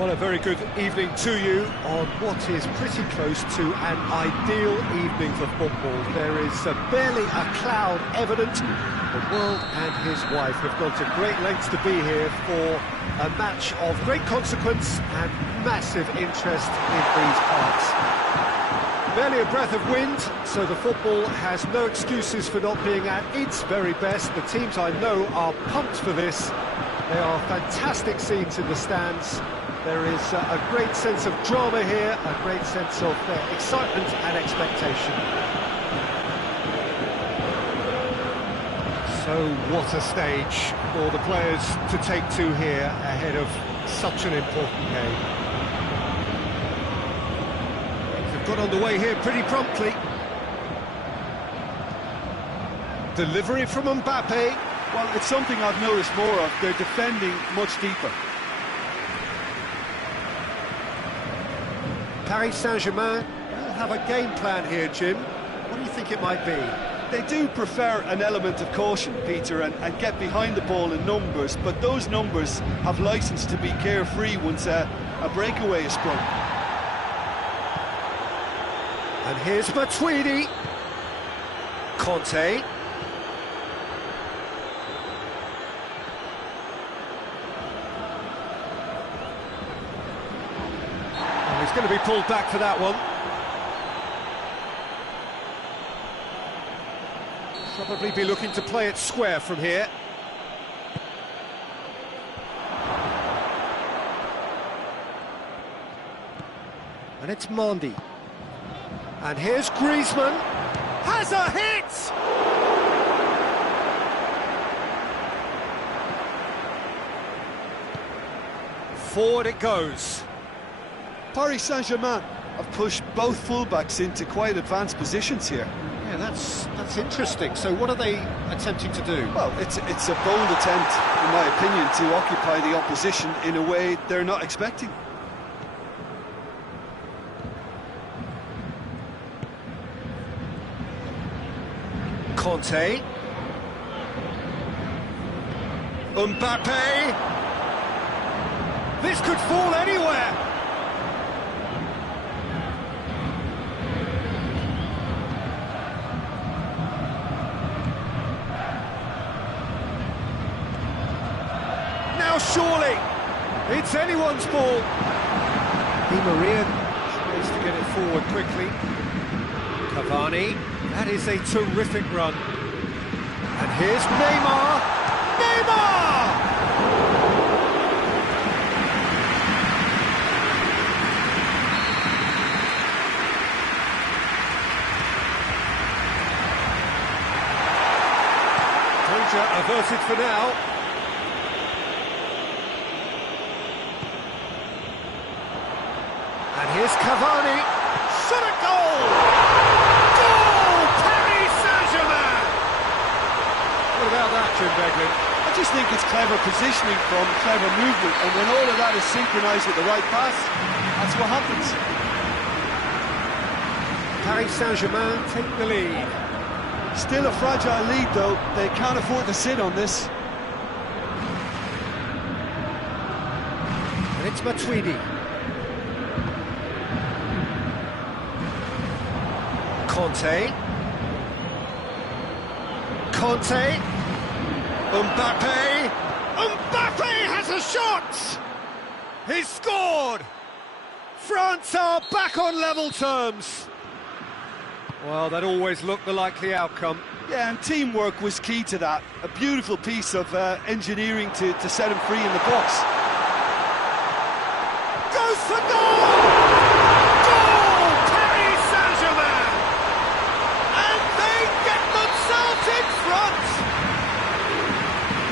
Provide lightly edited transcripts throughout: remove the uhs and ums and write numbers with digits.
Well, a very good evening to you on what is pretty close to an ideal evening for football. There is barely a cloud evident. The world and his wife have gone to great lengths to be here for a match of great consequence and massive interest in these parts. Barely a breath of wind, so the football has no excuses for not being at its very best. The teams I know are pumped for this. They are fantastic scenes in the stands. There is a great sense of drama here, a great sense of excitement and expectation. So what a stage for the players to take to here ahead of such an important game. They've got underway here pretty promptly. Delivery from Mbappe. Well, it's something I've noticed more of. They're defending much deeper. Paris Saint-Germain will have a game plan here, Jim. What do you think it might be? They do prefer an element of caution, Peter, and get behind the ball in numbers, but those numbers have licence to be carefree once a breakaway is sprung. And here's Matuidi. Conte. He's going to be pulled back for that one. Probably be looking to play it square from here. And it's Mendy. And here's Griezmann. Has a hit! Forward it goes. Paris Saint-Germain have pushed both fullbacks into quite advanced positions here. Yeah, that's interesting. So what are they attempting to do? Well, it's a bold attempt, in my opinion, to occupy the opposition in a way they're not expecting. Conte. Mbappe. This could fall anywhere. Now surely, it's anyone's ball. Di Maria tries to get it forward quickly. Cavani, that is a terrific run. And here's Neymar. Neymar! Danger averted for now. And here's Cavani. Shot a goal! Goal! Paris Saint-Germain! What about that, Jim Beglin? I just think it's clever positioning from clever movement, and when all of that is synchronised with the right pass, that's what happens. Paris Saint-Germain take the lead. Still a fragile lead, though. They can't afford to sit on this. And it's Matuidi. Conte. Conte. Mbappe. Mbappe has a shot! He's scored! France are back on level terms. Well, that always looked the likely outcome. Yeah, and teamwork was key to that. A beautiful piece of engineering to set him free in the box. Goes for goal! Goal! Paris Saint-Germain! And they get themselves in front!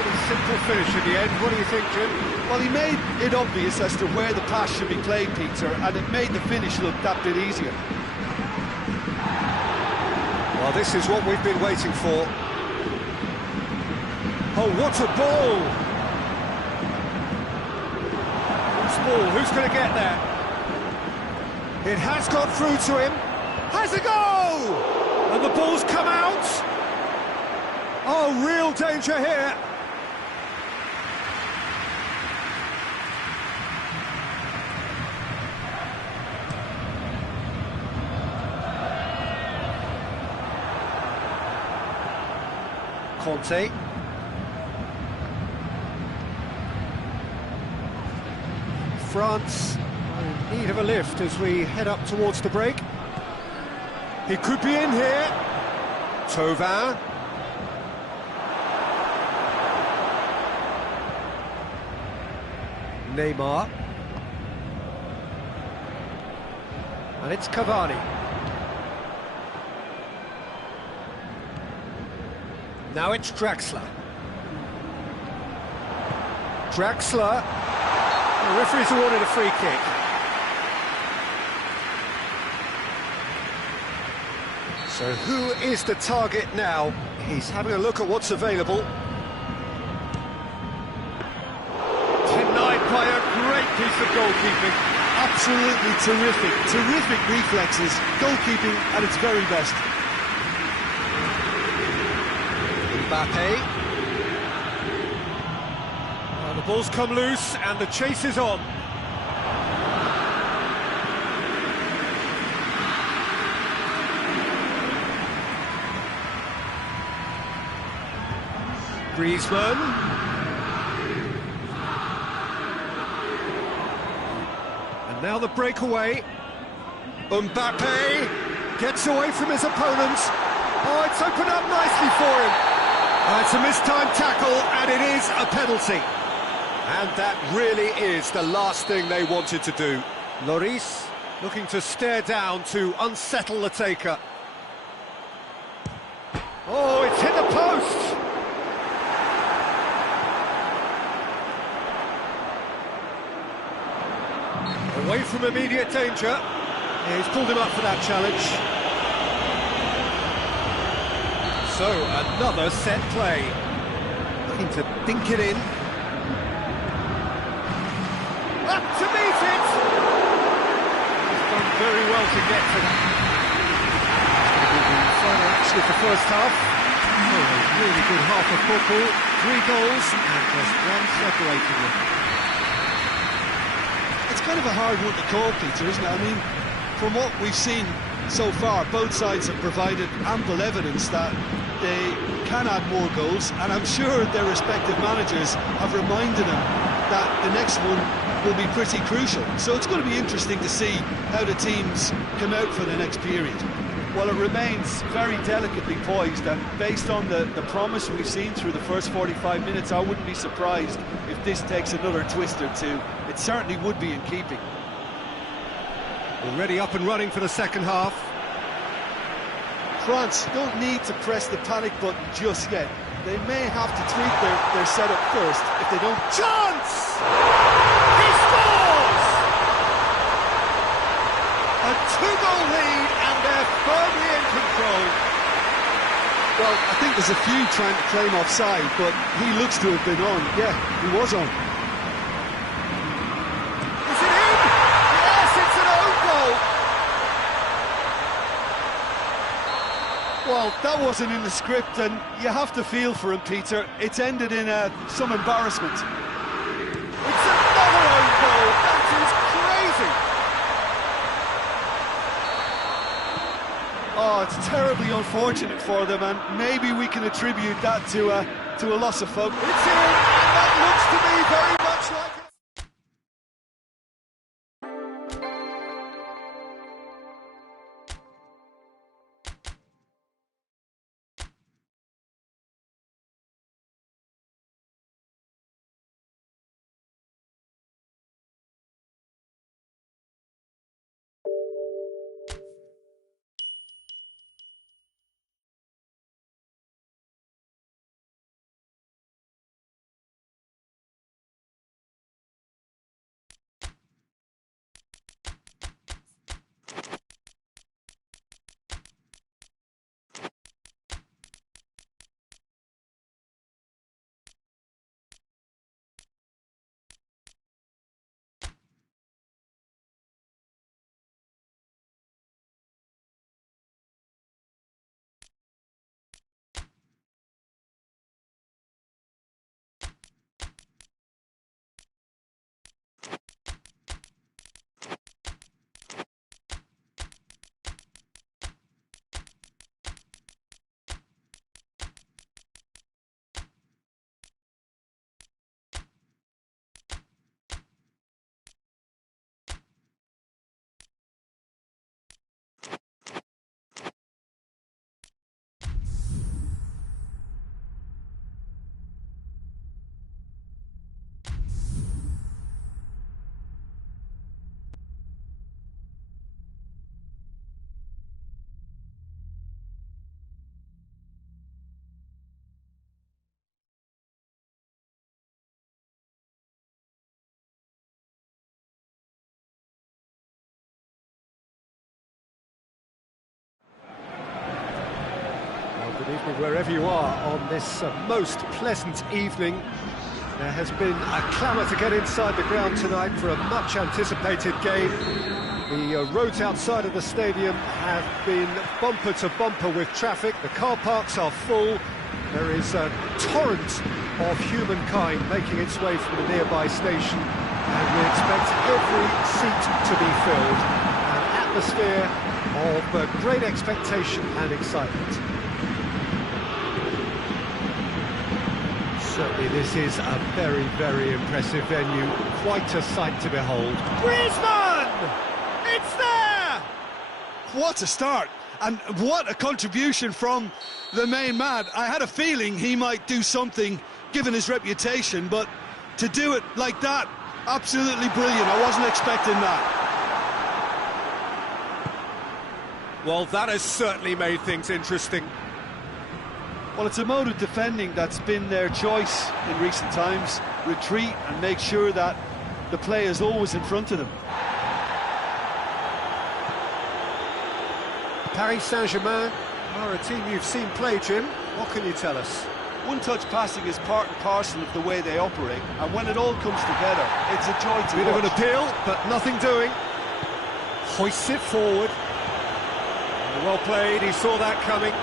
Pretty simple finish in the end. What do you think, Jim? Well, he made it obvious as to where the pass should be played, Peter, and it made the finish look that bit easier. Well, this is what we've been waiting for. Oh, what a ball! Who's ball? Who's going to get there? It has got through to him. Has a go! And the ball's come out. Oh, real danger here. Conte. France are in need of a lift as we head up towards the break. He could be in here. Thauvin. Neymar. And it's Cavani. Now it's Draxler. Draxler. The referee's awarded a free kick. So who is the target now? He's having a look at what's available. Denied by a great piece of goalkeeping. Absolutely terrific, terrific reflexes. Goalkeeping at its very best. Mbappe. The ball's come loose and the chase is on. Griezmann. And now the breakaway. Mbappe gets away from his opponent. Oh, it's opened up nicely for him. It's a mistimed tackle, and it is a penalty. And that really is the last thing they wanted to do. Lloris looking to stare down to unsettle the taker. Oh, it's hit the post! Away from immediate danger. Yeah, he's pulled him up for that challenge. So, another set play. Looking to dink it in. Up to meet it! He's done very well to get to that. It's going to be the final action of the first half. Oh, a really good half of football. 3 goals and just one separating them. It's kind of a hard one to call, Peter, isn't it? I mean, from what we've seen so far, both sides have provided ample evidence that they can add more goals, and I'm sure their respective managers have reminded them that the next one will be pretty crucial. So it's going to be interesting to see how the teams come out for the next period. Well, it remains very delicately poised, and based on the promise we've seen through the first 45 minutes, I wouldn't be surprised if this takes another twist or two. It certainly would be in keeping. Already up and running for the second half. France don't need to press the panic button just yet. They may have to tweak their setup first if they don't. Chance! He scores! A 2-goal lead and they're firmly in control. Well, I think there's a few trying to claim offside, but he looks to have been on. Yeah, he was on. Is it in? Yes, it's an own goal. Well, that wasn't in the script, and you have to feel for him, Peter. It's ended in some embarrassment. It's another own goal. That is crazy. Oh, it's terribly unfortunate for them, and maybe we can attribute that to a loss of focus. It's in, and that looks to me very much like Good evening wherever you are on this most pleasant evening. There has been a clamour to get inside the ground tonight for a much anticipated game. The roads outside of the stadium have been bumper to bumper with traffic. The car parks are full. There is a torrent of humankind making its way from the nearby station, and we expect every seat to be filled. An atmosphere of great expectation and excitement. Certainly this is a very, very impressive venue. Quite a sight to behold. Griezmann! It's there! What a start! And what a contribution from the main man. I had a feeling he might do something, given his reputation, but to do it like that, absolutely brilliant. I wasn't expecting that. Well, that has certainly made things interesting. Well, it's a mode of defending that's been their choice in recent times. Retreat and make sure that the play is always in front of them. Paris Saint-Germain are a team you've seen play, Jim. What can you tell us? One-touch passing is part and parcel of the way they operate, and when it all comes together, it's a joy to Bit watch. of an appeal, but nothing doing. Hoists it forward. Well played, he saw that coming.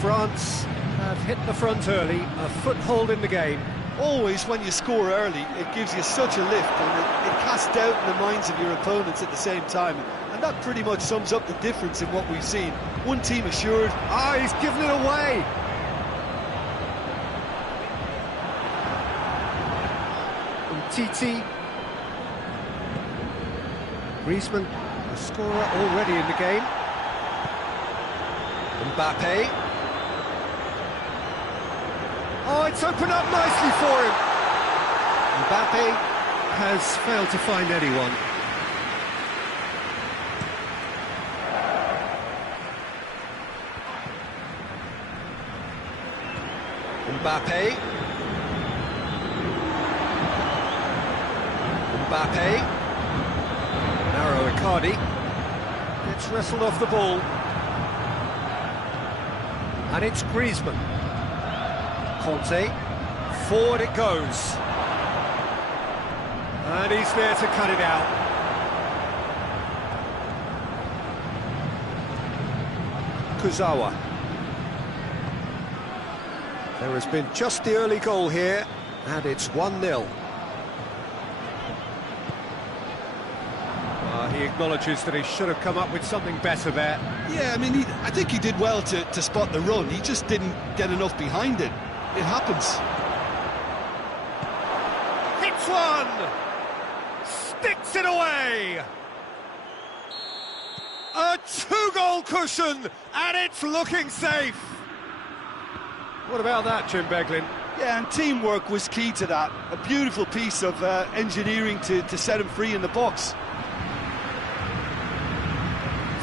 France have hit the front early, a foothold in the game. Always, when you score early, it gives you such a lift, and it casts doubt in the minds of your opponents at the same time. And that pretty much sums up the difference in what we've seen. One team assured. Ah, he's given it away! Titi. Griezmann, a scorer already in the game. Mbappe. Oh, it's opened up nicely for him. Mbappe has failed to find anyone. Mbappe. Mbappe. Narrow Icardi. Gets wrestled off the ball. And it's Griezmann. Conte. Forward it goes. And he's there to cut it out. Kurzawa. There has been just the early goal here, and it's 1-0. He acknowledges that he should have come up with something better there. Yeah, I mean, I think he did well to spot the run. He just didn't get enough behind it. It happens. Hits one! Sticks it away! A two-goal cushion, and it's looking safe! What about that, Jim Beglin? Yeah, and teamwork was key to that. A beautiful piece of engineering to set him free in the box.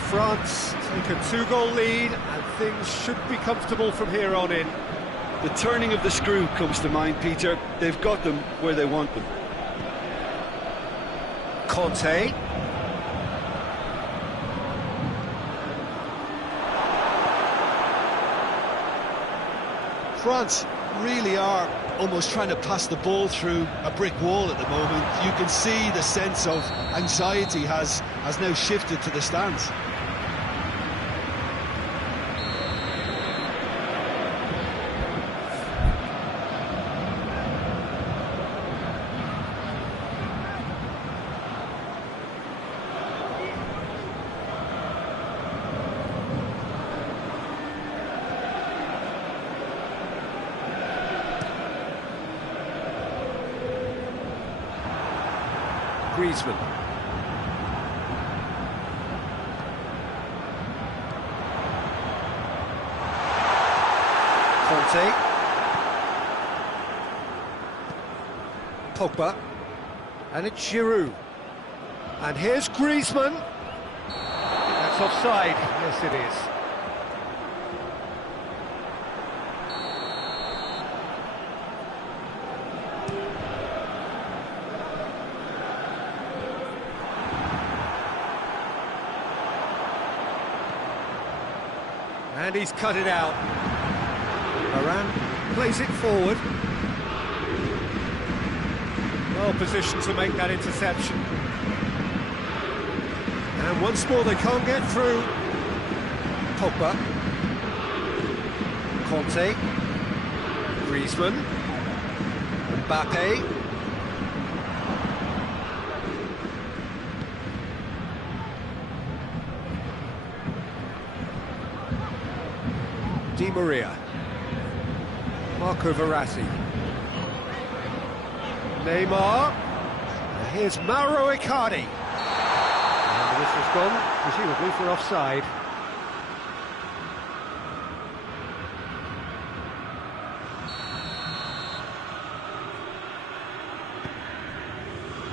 France take a two-goal lead, and things should be comfortable from here on in. The turning of the screw comes to mind, Peter. They've got them where they want them. Conte. France really are almost trying to pass the ball through a brick wall at the moment. You can see the sense of anxiety has now shifted to the stands. Griezmann. Conte. Pogba. And it's Giroud. And here's Griezmann. That's offside. Yes, it is. And he's cut it out. Varane plays it forward. Well positioned to make that interception. And once more they can't get through. Pogba. Conte. Griezmann. Mbappe. Di Maria. Marco Verratti. Neymar. And here's Mauro Icardi. And the whistle's gone, presumably for offside.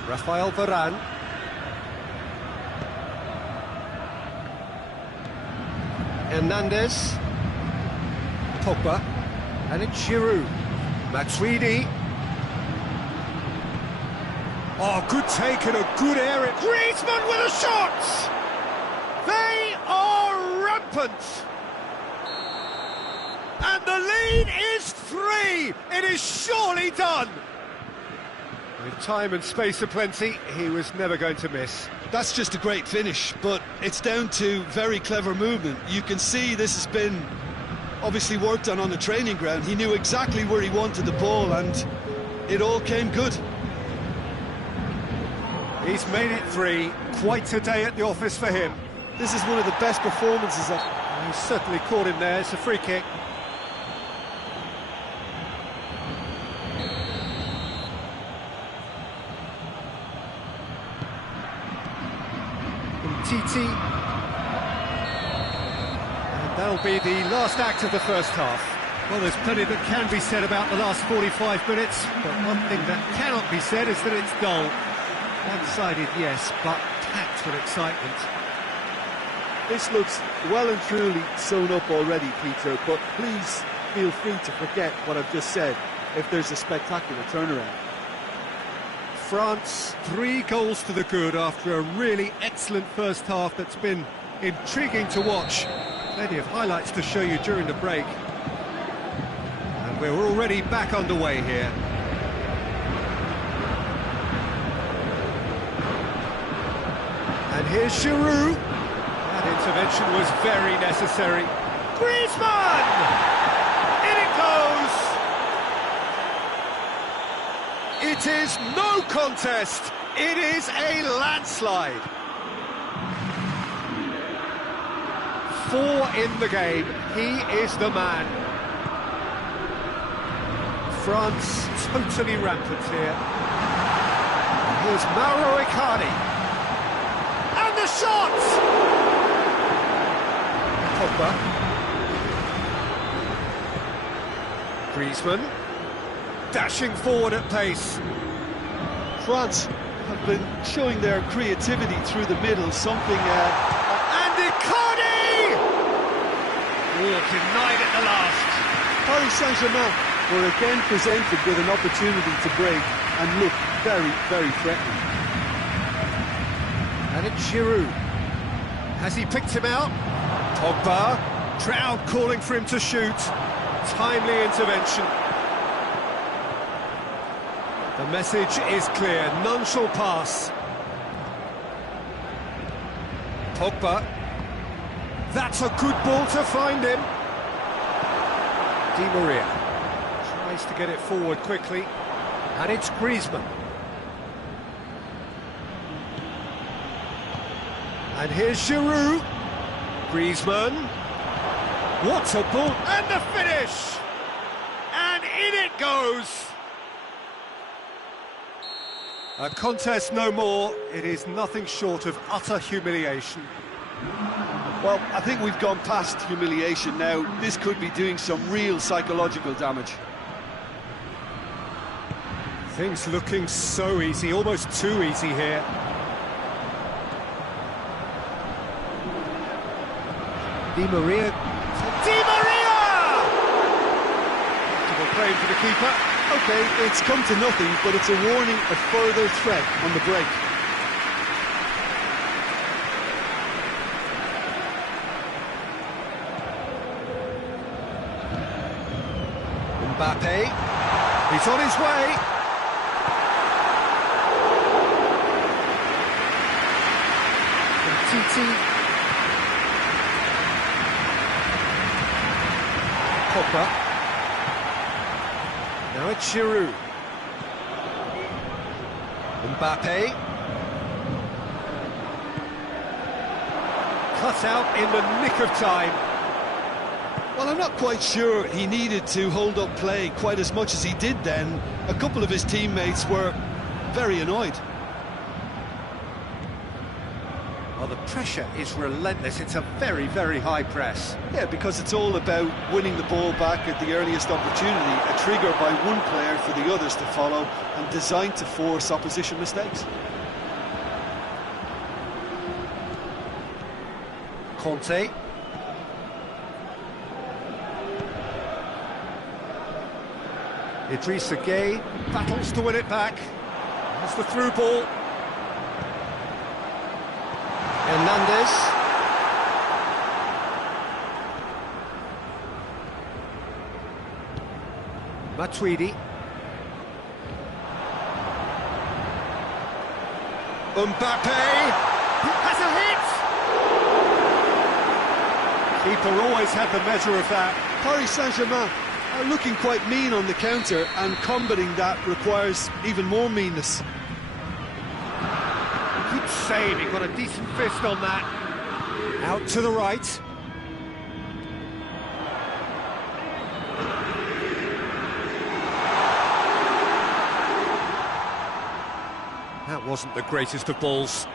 Rafael Varane. Hernandez. Pogba. And it's Giroud. Matuidi. Oh, good take and a good area. Griezmann with a shot! They are rampant! And the lead is 3! It is surely done! With time and space aplenty, he was never going to miss. That's just a great finish, but it's down to very clever movement. You can see this has been obviously worked on the training ground. He knew exactly where he wanted the ball, and it all came good. He's made it 3. Quite a day at the office for him. This is one of the best performances of... He's certainly caught him there. It's a free kick. Titi. And that'll be the last act of the first half. Well, there's plenty that can be said about the last 45 minutes, but one thing that cannot be said is that it's dull. One-sided, yes, but packed with excitement. This looks well and truly sewn up already, Peter, but please feel free to forget what I've just said if there's a spectacular turnaround. France, 3 goals to the good after a really excellent first half that's been intriguing to watch. Plenty of highlights to show you during the break. And we're already back underway here. And here's Giroud. That intervention was very necessary. Griezmann! In it goes! It is no contest. It is a landslide. 4 in the game. He is the man. France totally rampant here. Here's Mauro Icardi. And the shot! Pogba. Griezmann. Dashing forward at pace. France have been showing their creativity through the middle, something... And Icardi! Oh, denied at the last. Paris Saint-Germain were again presented with an opportunity to break and look very, very threatening. And it's Giroud. Has he picked him out? Pogba. Crowd calling for him to shoot. Timely intervention. The message is clear. None shall pass. Pogba. That's a good ball to find him. Di Maria tries to get it forward quickly. And it's Griezmann. And here's Giroud. Griezmann. What a ball. And the finish! And in it goes! A contest no more. It is nothing short of utter humiliation. Well, I think we've gone past humiliation now. This could be doing some real psychological damage. Things looking so easy, almost too easy here. Di Maria. Di Maria! Comfortable claim for the keeper. OK, it's come to nothing, but it's a warning of further threat on the break. He's on his way. Titi. Pogba. Now it's Giroud. Mbappe. Cut out in the nick of time. Well, I'm not quite sure he needed to hold up play quite as much as he did then. A couple of his teammates were very annoyed. Well, the pressure is relentless. It's a very, very high press. Yeah, because it's all about winning the ball back at the earliest opportunity, a trigger by one player for the others to follow, and designed to force opposition mistakes. Conte. Idrissa Gueye battles to win it back. That's the through ball. Hernandez. Matuidi. Mbappe has a hit. Keeper always had the measure of that. Paris Saint-Germain are looking quite mean on the counter, and combating that requires even more meanness. Good save, he got a decent fist on that. Out to the right. That wasn't the greatest of balls.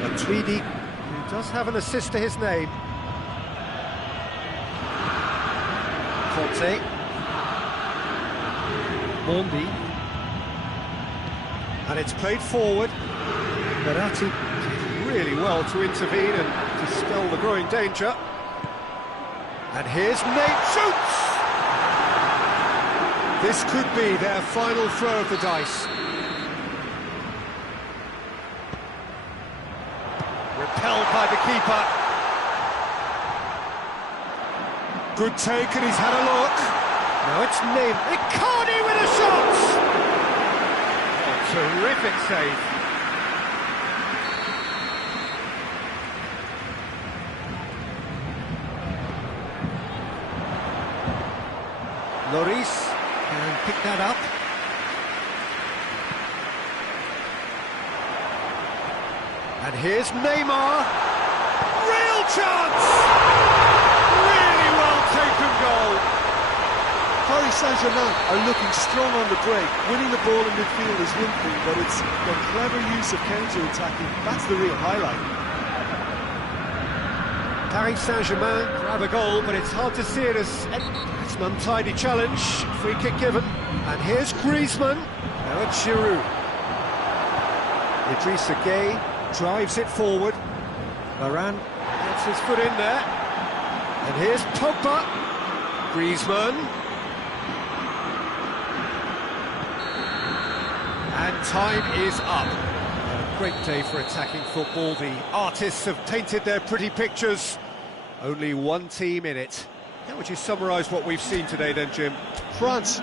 Matuidi, who does have an assist to his name. Conte. Mondi. And it's played forward. Verratti did really well to intervene and dispel the growing danger. And here's Nate shoots! This could be their final throw of the dice. Repelled by the keeper. Good take, and he's had a look. Now it's Neymar. Icardi with a shot! Oh, terrific save. Lloris can pick that up. And here's Neymar. Real chance! Really well taken goal. Paris Saint-Germain are looking strong on the break. Winning the ball in midfield is one thing, but it's the clever use of counter-attacking. That's the real highlight. Paris Saint-Germain grab a goal, but it's hard to see it as it's an untidy challenge. Free kick given. And here's Griezmann. Now it's Giroud. Idrissa Gueye drives it forward. Varane gets his foot in there. And here's Pogba. Griezmann. And time is up. A great day for attacking football. The artists have painted their pretty pictures. Only one team in it. How would you summarise what we've seen today then, Jim? France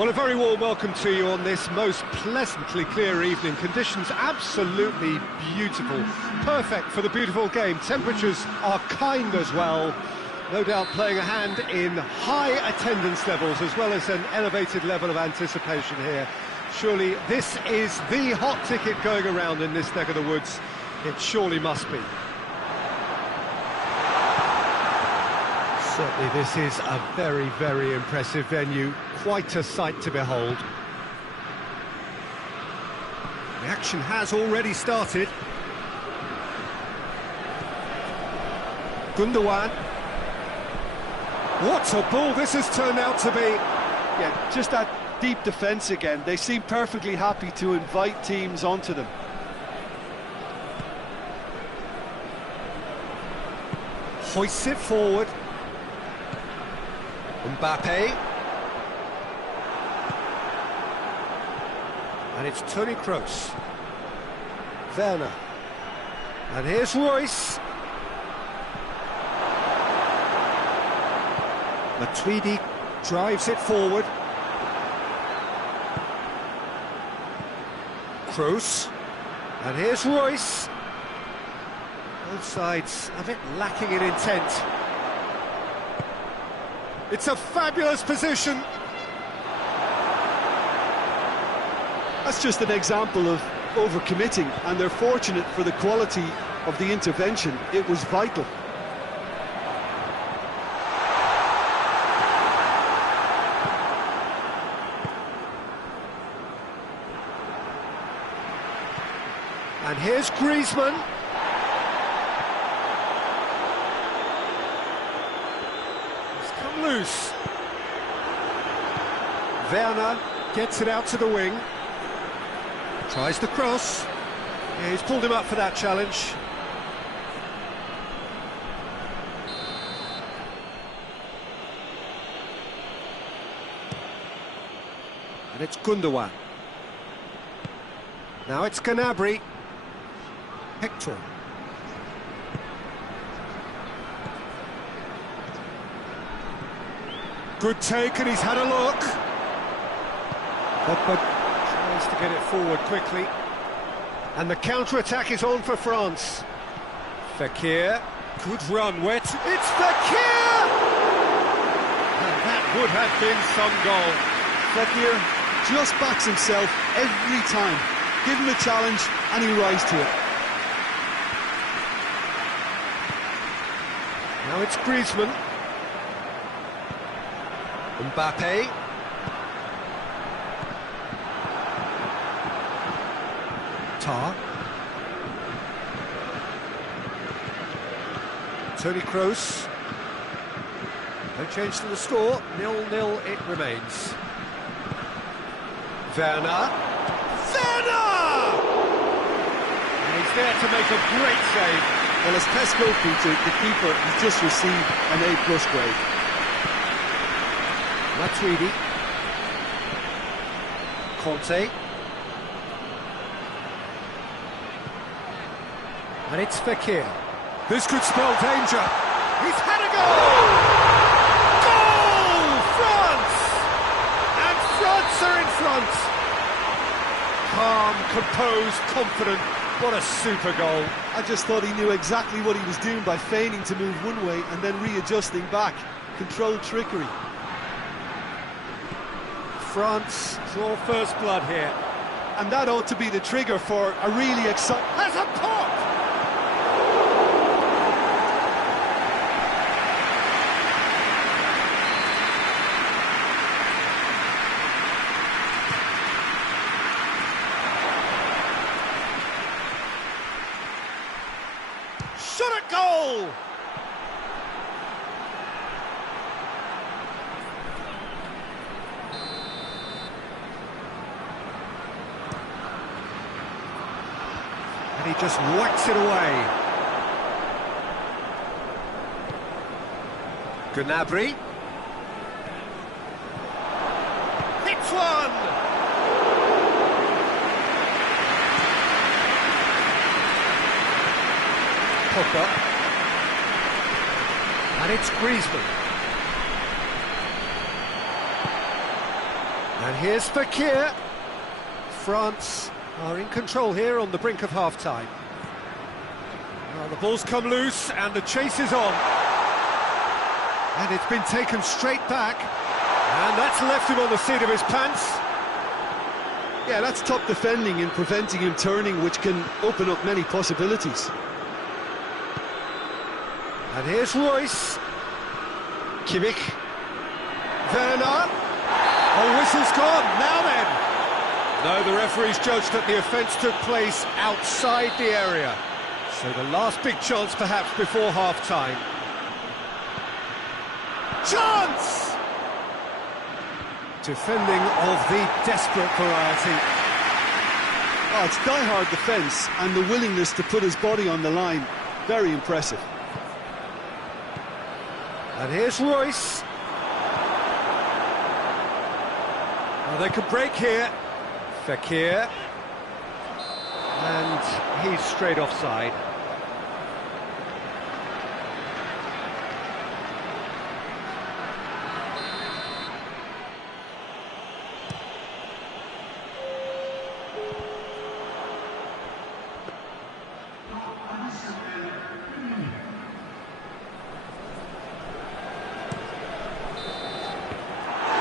Well, a very warm welcome to you on this most pleasantly clear evening. Conditions absolutely beautiful. Perfect for the beautiful game. Temperatures are kind as well. No doubt playing a hand in high attendance levels as well as an elevated level of anticipation here. Surely this is the hot ticket going around in this neck of the woods. It surely must be. Certainly this is a very, very impressive venue. Quite a sight to behold. The action has already started. Gundogan. What a ball this has turned out to be. Yeah, just that deep defence again. They seem perfectly happy to invite teams onto them. Hoists it forward. Mbappe. And it's Toni Kroos. Werner. And here's Royce. Matuidi drives it forward. Kroos. And here's Royce. Both sides a bit lacking in intent. It's a fabulous position. That's just an example of overcommitting, and they're fortunate for the quality of the intervention. It was vital. And here's Griezmann. He's come loose. Werner gets it out to the wing. Tries the cross. Yeah, he's pulled him up for that challenge. And it's Gundogan. Now it's Gnabry. Hector. Good take, and he's had a look. Pogba tries to get it forward quickly. And the counter-attack is on for France. Fekir. Good run, wet. It's Fekir! And that would have been some goal. Fekir just backs himself every time. Give him a challenge and he'll rise to it. Now it's Griezmann. Mbappe. Tar. Toni Kroos. No change to the score. 0-0 it remains. Werner. Werner! And he's there to make a great save. Well, as test goalkeeper, the keeper has just received an A+ grade. Matuidi. Conte. And it's Fekir. This could spell danger. He's had a goal! Goal! France! And France are in front. Calm, composed, confident. What a super goal. I just thought he knew exactly what he was doing by feigning to move one way and then readjusting back. Controlled trickery. France draw first blood here. And that ought to be the trigger for a really exciting... Has a pop! Shot at goal! And he just whacks it away. Gnabry. Hits one! Pogba. And it's Griezmann. And here's Fekir. France are in control here on the brink of half-time. Well, the ball's come loose and the chase is on. And it's been taken straight back. And that's left him on the seat of his pants. Yeah, that's top defending in preventing him turning, which can open up many possibilities. And here's Royce. Kimmich. Werner. Oh, whistle's gone. Now then. No, the referee's judged that the offence took place outside the area. So the last big chance perhaps before half-time. Chance! Defending of the desperate variety. Oh, it's die-hard defence and the willingness to put his body on the line. Very impressive. And here's Royce. Well, they could break here. Fekir. And he's straight offside.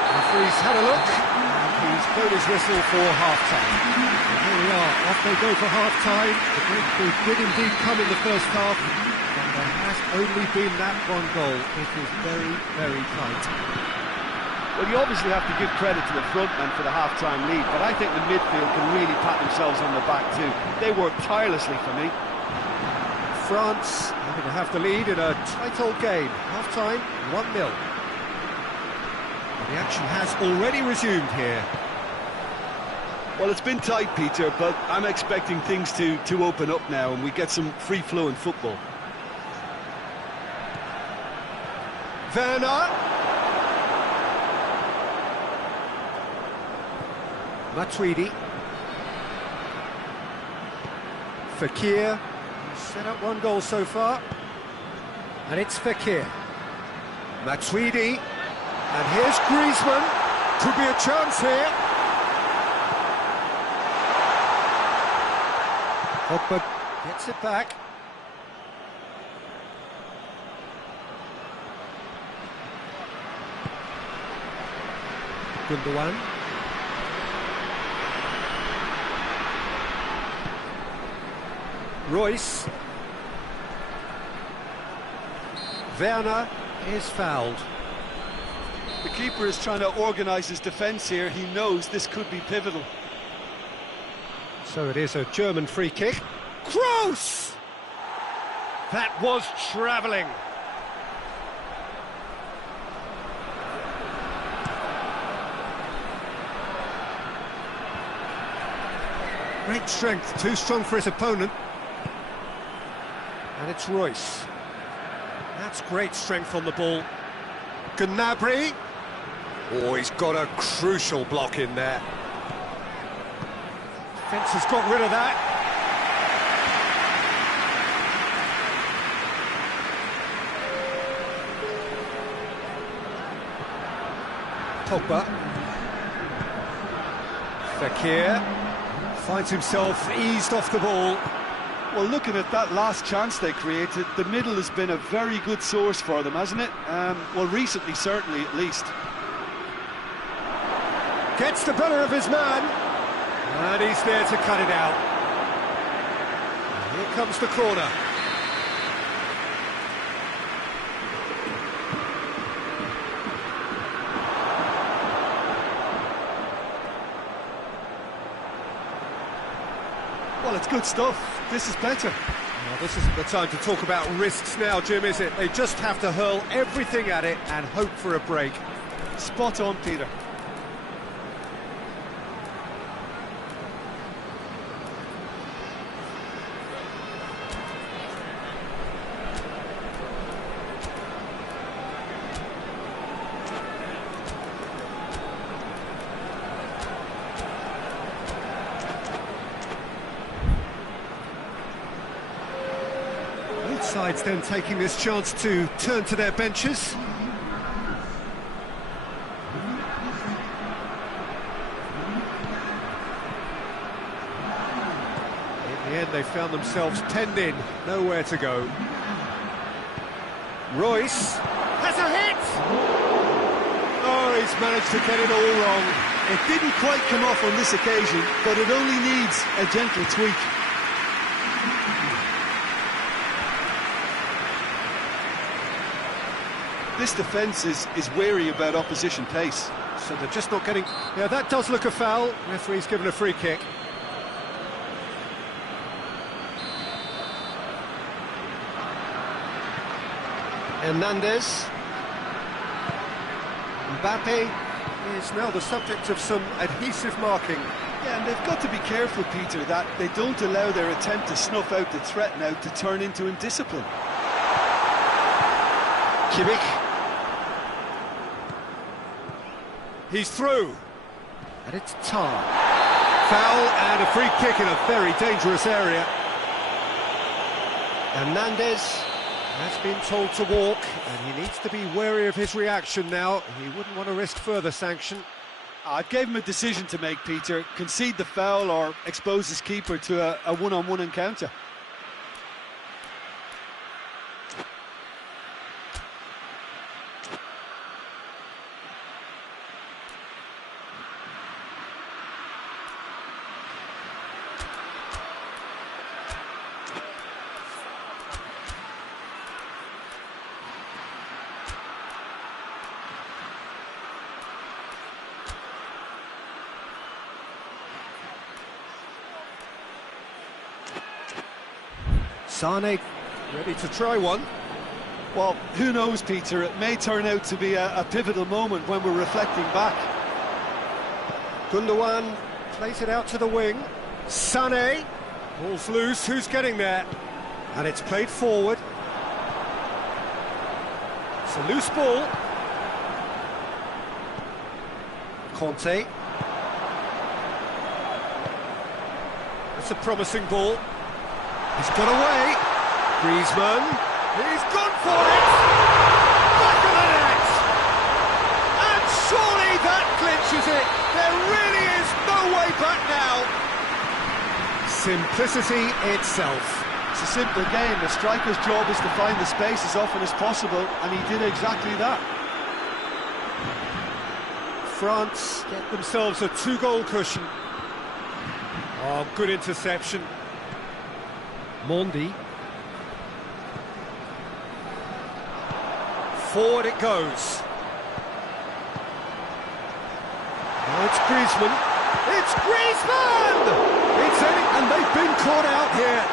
Referee's had a look. He's blown his whistle for half-time. Here we are, off they go for half-time. The breakthrough did indeed come in the first half, but there has only been that one goal. It is very, very tight. Well, you obviously have to give credit to the front men for the half-time lead, but I think the midfield can really pat themselves on the back too. They work tirelessly for me. France are going to have the lead in a tight old game. Half-time, 1-0. The action has already resumed here. Well, it's been tight, Peter, but I'm expecting things to open up now and we get some free-flowing football. Werner. Matuidi. Fekir. He's set up one goal so far. And it's Fekir. Matuidi. And here's Griezmann. Could be a chance here. Pogba gets it back. Gundogan. Royce. Werner is fouled. The keeper is trying to organise his defence here. He knows this could be pivotal. So it is a German free kick. Kroos! That was travelling. Great strength, too strong for his opponent. And it's Royce. That's great strength on the ball. Gnabry. Oh, he's got a crucial block in there. Defence has got rid of that. Pogba. Fekir finds himself eased off the ball. Well, looking at that last chance they created, the middle has been a very good source for them, hasn't it? Well, recently, certainly, at least. Gets the better of his man. And he's there to cut it out. And here comes the corner. Well, it's good stuff. This is better. Well, this isn't the time to talk about risks now, Jim, is it? They just have to hurl everything at it and hope for a break. Spot on, Peter. Sides then taking this chance to turn to their benches. they found themselves penned in, nowhere to go. Royce has a hit! Oh, he's managed to get it all wrong. It didn't quite come off on this occasion, but it only needs a gentle tweak. This defence is wary about opposition pace. So they're just not getting... Yeah, that does look a foul. Referee's given a free kick. Hernandez. Mbappe is now the subject of some adhesive marking. Yeah, and they've got to be careful, Peter, that they don't allow their attempt to snuff out the threat now to turn into indiscipline. Kimmich. He's through. And it's Tar. Foul and a free kick in a very dangerous area. Hernandez has been told to walk, and he needs to be wary of his reaction now. He wouldn't want to risk further sanction. I gave him a decision to make, Peter. Concede the foul or expose his keeper to a one-on-one encounter. Sane ready to try one. Well, who knows, Peter? It may turn out to be a pivotal moment when we're reflecting back. Gundogan plays it out to the wing. Sane, ball's loose, who's getting there? And it's played forward. It's a loose ball. Conte. That's a promising ball. He's got away. Griezmann. He's gone for it. Back of the net. And surely that clinches it. There really is no way back now. Simplicity itself. It's a simple game. The striker's job is to find the space as often as possible, and he did exactly that. France get themselves a 2-goal cushion. Oh, good interception. Mondi. Forward it goes. Now it's Griezmann. It's Griezmann! It's any, and they've been caught out here.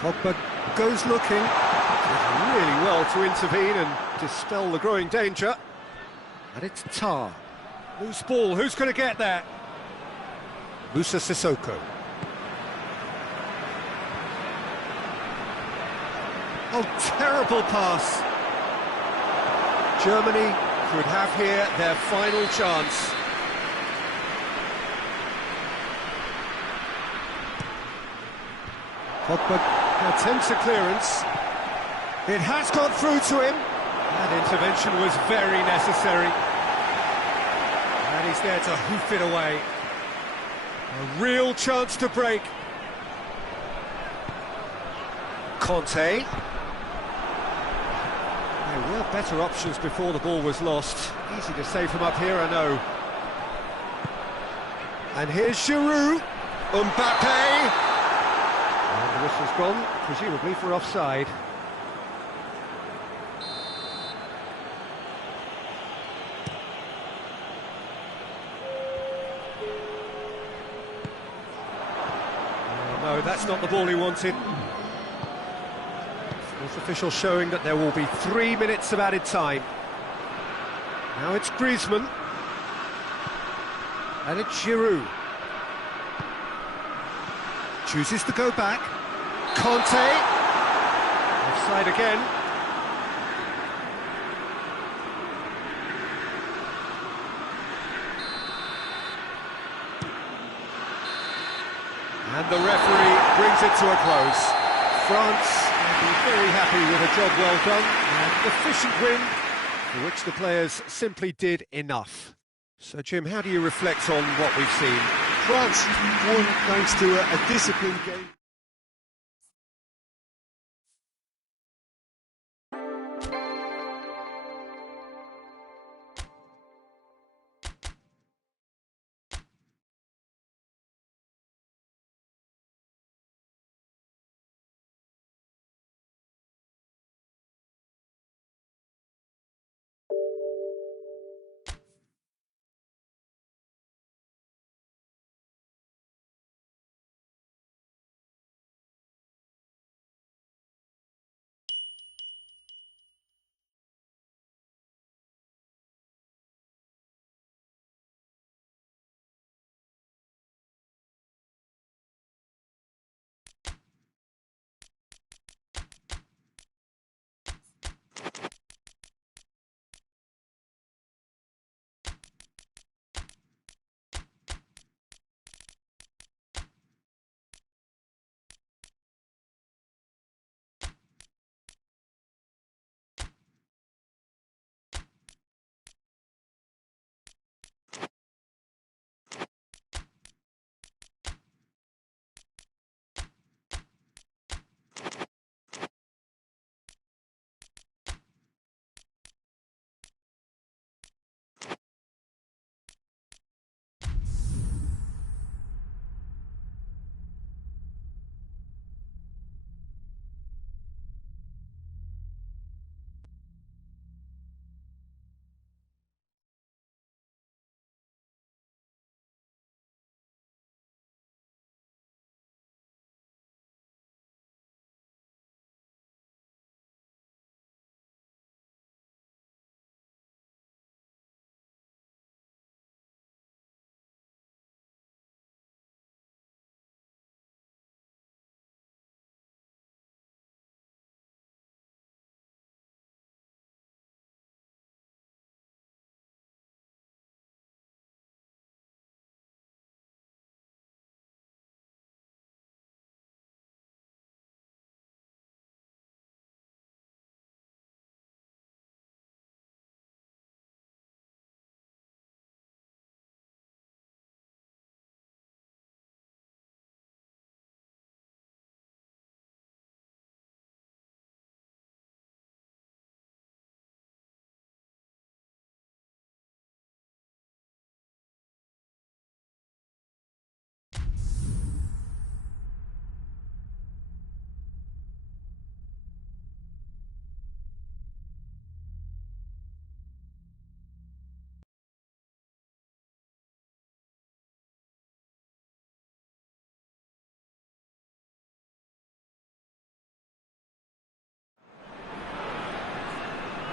Pogba goes looking. Did really well to intervene and dispel the growing danger. And it's Tar. Loose ball, who's going to get that? Musa Sissoko. Oh, terrible pass. Germany could have here their final chance. Pogba attempts a clearance. It has gone through to him. That intervention was very necessary. And he's there to hoof it away. A real chance to break. Conte. There were better options before the ball was lost. Easy to save from up here, I know. And here's Giroud. Mbappe. And the whistle's gone, presumably for offside. No, that's not the ball he wanted. Fourth official showing that there will be 3 minutes of added time. Now it's Griezmann. And it's Giroud. Chooses to go back. Conte. Offside again. And the referee brings it to a close. France will be very happy with a job well done, and efficient win for which the players simply did enough. So, Jim, how do you reflect on what we've seen? France won thanks to a disciplined game.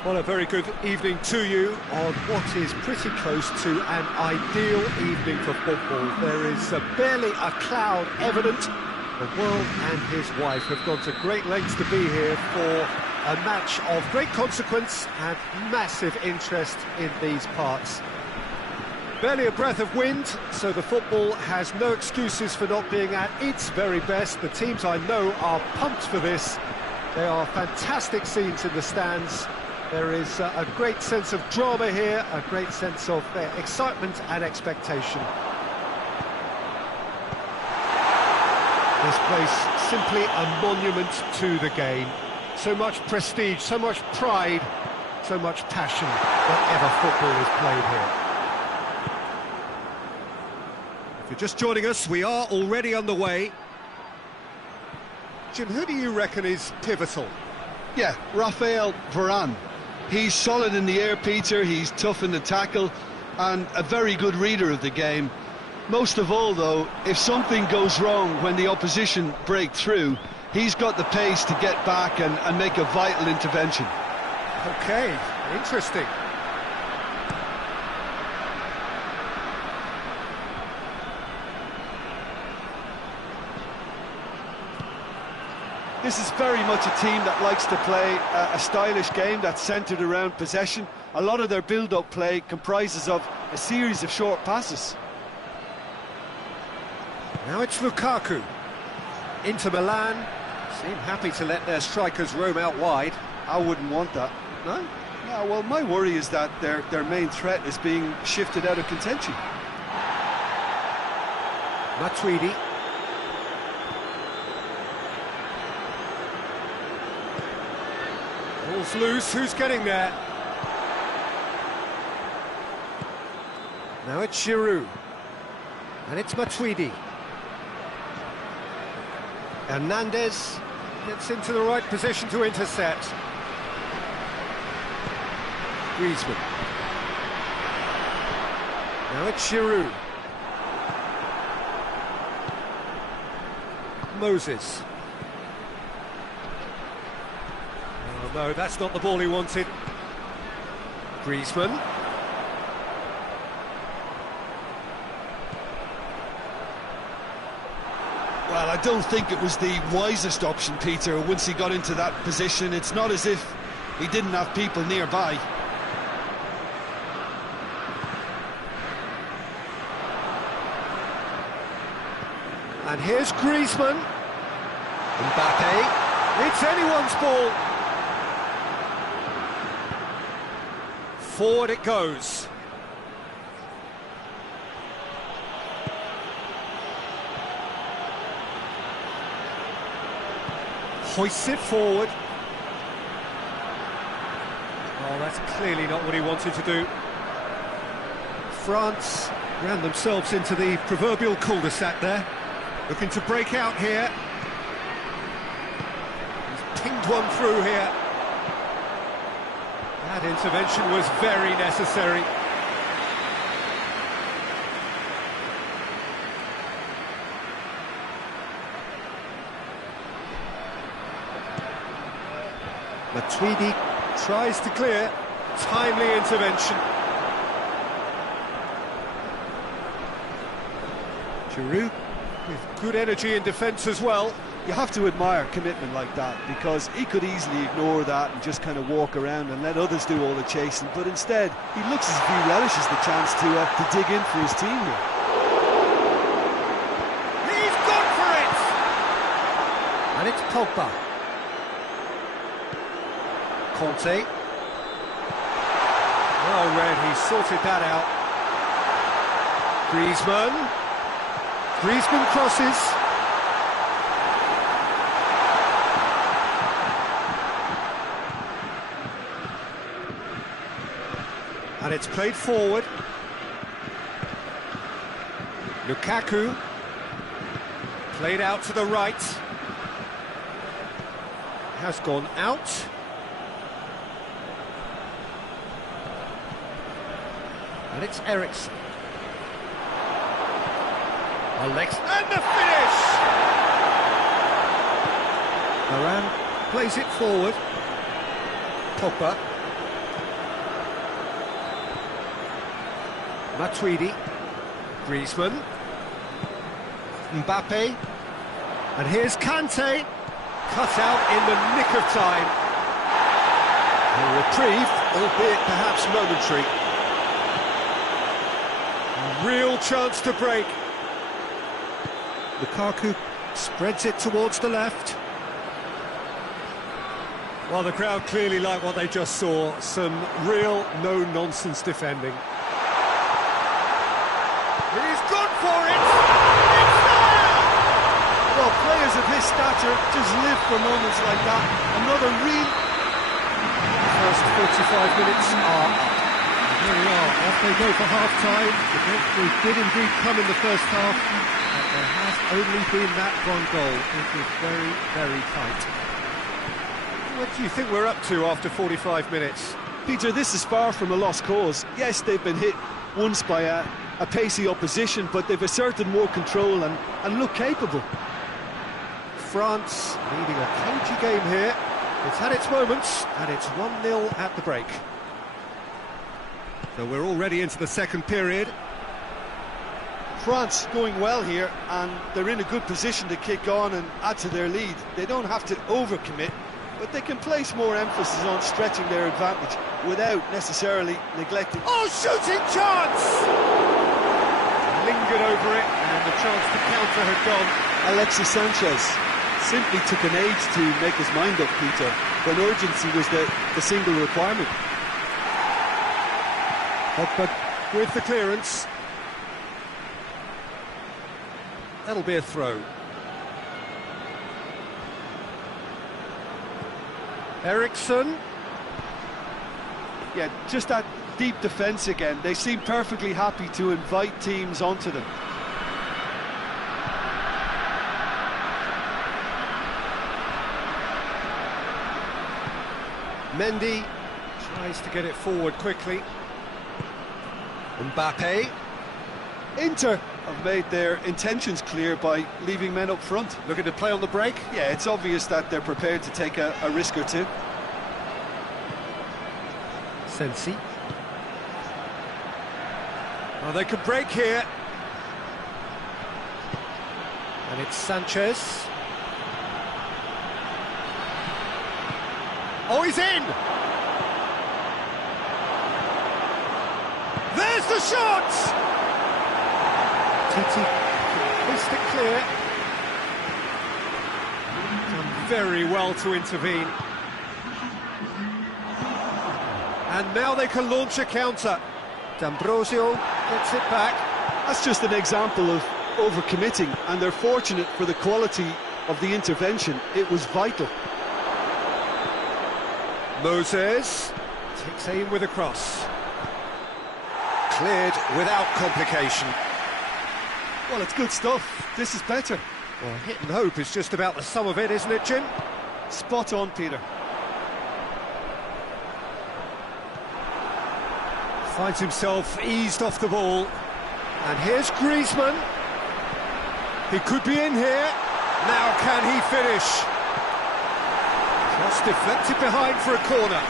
Well, a very good evening to you on what is pretty close to an ideal evening for football. There is barely a cloud evident. The world and his wife have gone to great lengths to be here for a match of great consequence and massive interest in these parts. Barely a breath of wind, so the football has no excuses for not being at its very best. The teams I know are pumped for this. There are fantastic scenes in the stands. There is a great sense of drama here, a great sense of excitement and expectation. This place simply a monument to the game. So much prestige, so much pride, so much passion whenever football is played here. If you're just joining us, we are already underway. Jim, who do you reckon is pivotal? Yeah, Raphael Varane. He's solid in the air, Peter, he's tough in the tackle, and a very good reader of the game. Most of all, though, if something goes wrong when the opposition break through, he's got the pace to get back and make a vital intervention. OK, interesting. This is very much a team that likes to play a stylish game that's centred around possession. A lot of their build-up play comprises of a series of short passes. Now it's Lukaku. Inter Milan seem happy to let their strikers roam out wide. I wouldn't want that. No? Yeah, well, my worry is that their main threat is being shifted out of contention. Matuidi. Ball's loose, who's getting there? Now it's Giroud. And it's Matuidi. Hernandez gets into the right position to intercept. Griezmann. Now it's Giroud. Moses. Oh no, that's not the ball he wanted. Griezmann. Well, I don't think it was the wisest option, Peter, once he got into that position. It's not as if he didn't have people nearby. And here's Griezmann. Mbappe. It's anyone's ball. Forward it goes. Hoists it forward. Oh, that's clearly not what he wanted to do. France ran themselves into the proverbial cul-de-sac there. Looking to break out here. He's pinged one through here. That intervention was very necessary. Matuidi tries to clear. Timely intervention. Giroud with good energy in defence as well. You have to admire commitment like that, because he could easily ignore that and just kind of walk around and let others do all the chasing, but instead he looks as if he relishes the chance to dig in for his team here. He's gone for it! And it's Pogba. Conte. Well read, he sorted that out. Griezmann. Griezmann crosses. And it's played forward. Lukaku. Played out to the right. Has gone out. And it's Eriksen. Alex, and the finish! Varane plays it forward. Pogba. Matuidi. Griezmann. Mbappe. And here's Kante. Cut out in the nick of time. A reprieve, albeit perhaps momentary. A real chance to break. Lukaku spreads it towards the left. Well, the crowd clearly like what they just saw. Some real no-nonsense defending. He's gone for it! It's there! Well, players of his stature just live for moments like that. Another real... The first 45 minutes are up. Here we are, off they go for half-time. The victory did indeed come in the first half, but there has only been that one goal. It was very, very tight. What do you think we're up to after 45 minutes? Peter, this is far from a lost cause. Yes, they've been hit once by a pacey opposition, but they've asserted more control and look capable. France leading a cagey game here. It's had its moments, and it's 1-0 at the break. So we're already into the second period. France going well here, and they're in a good position to kick on and add to their lead. They don't have to overcommit, but they can place more emphasis on stretching their advantage without necessarily neglecting... Oh, shooting chance! Lingered over it, and the chance to counter had gone. Alexis Sanchez simply took an age to make his mind up, Peter, when urgency was the single requirement. Pogba with the clearance. That'll be a throw. Ericsson. Yeah, just that deep defence again. They seem perfectly happy to invite teams onto them. Mendy tries to get it forward quickly. Mbappe. Inter have made their intentions clear by leaving men up front. Looking to play on the break. Yeah, it's obvious that they're prepared to take a risk or two. Sensi. Oh, they could break here. And it's Sanchez. Oh, he's in! There's the shot! Titi missed it clear. Done very well to intervene. And now they can launch a counter. D'Ambrosio gets it back. That's just an example of overcommitting, and they're fortunate for the quality of the intervention. It was vital. Moses takes aim with a cross. Cleared without complication. Well, it's good stuff. This is better. Well, hit and hope is just about the sum of it, isn't it, Jim? Spot on, Peter. Finds himself eased off the ball. And here's Griezmann. He could be in here. Now can he finish? Cross deflected behind for a corner.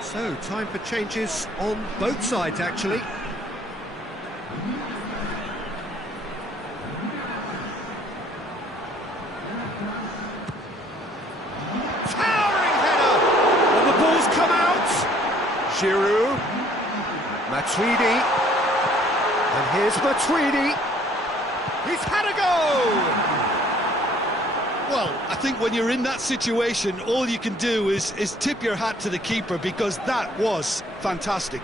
So, time for changes on both sides, actually. Towering header! And the ball's come out! Giroud. Matuidi. And here's Matuidi. He's had a go! Well, I think when you're in that situation, all you can do is tip your hat to the keeper, because that was fantastic.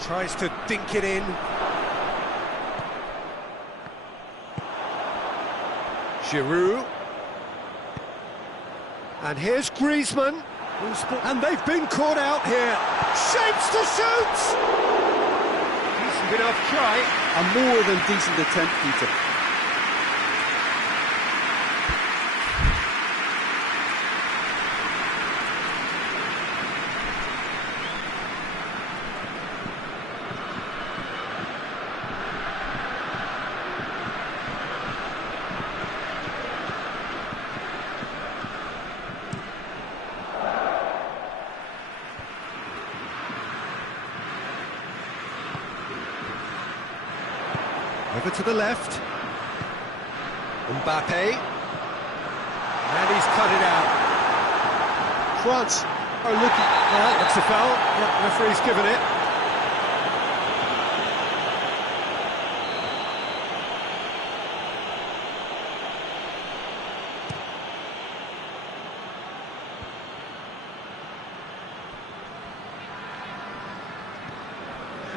Tries to dink it in. Giroud. And here's Griezmann. And they've been caught out here. Shapes to shoot! Decent enough try. A more than decent attempt, Peter. Over to the left. Mbappe. And he's cut it out. France are looking... Well, that's a foul. Yeah, referee's given it.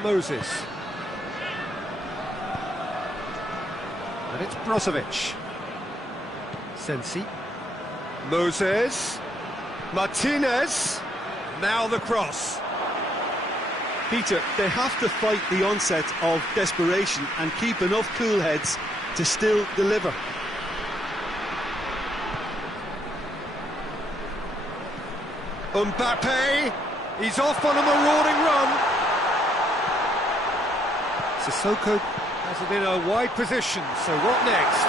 Moses. And it's Brozovic. Sensi. Moses, Martinez, now the cross. Peter, they have to fight the onset of desperation and keep enough cool heads to still deliver. Mbappe, he's off on a marauding run. Sissoko has it in a wide position, so what next?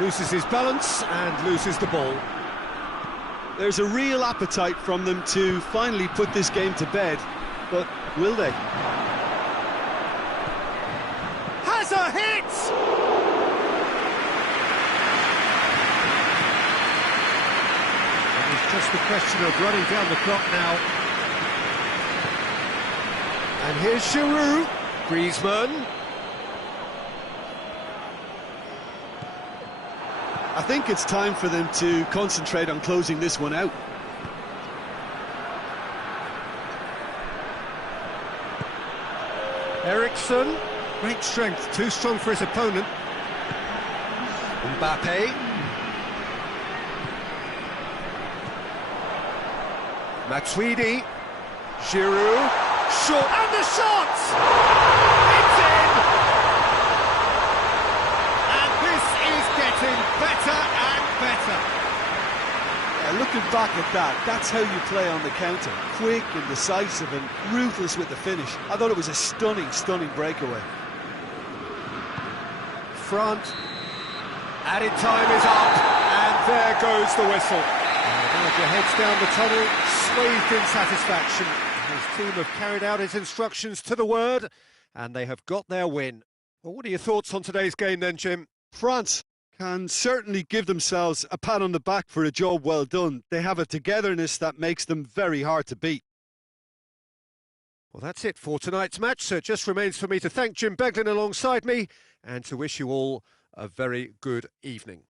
Loses his balance and loses the ball. There's a real appetite from them to finally put this game to bed, but will they? Has a hit! And it's just the question of running down the clock now. And here's Giroud, Griezmann. I think it's time for them to concentrate on closing this one out. Ericsson, great strength, too strong for his opponent. Mbappe. Matuidi. Giroud. Short. And the shot! It's in! And this is getting better and better. Looking back at that, that's how you play on the counter. Quick and decisive and ruthless with the finish. I thought it was a stunning, stunning breakaway. Front. Added time is up. And there goes the whistle. And the manager heads down the tunnel, swathed in satisfaction. His team have carried out his instructions to the word, and they have got their win. Well, what are your thoughts on today's game then, Jim? France can certainly give themselves a pat on the back for a job well done. They have a togetherness that makes them very hard to beat. Well, that's it for tonight's match, so it just remains for me to thank Jim Beglin alongside me and to wish you all a very good evening.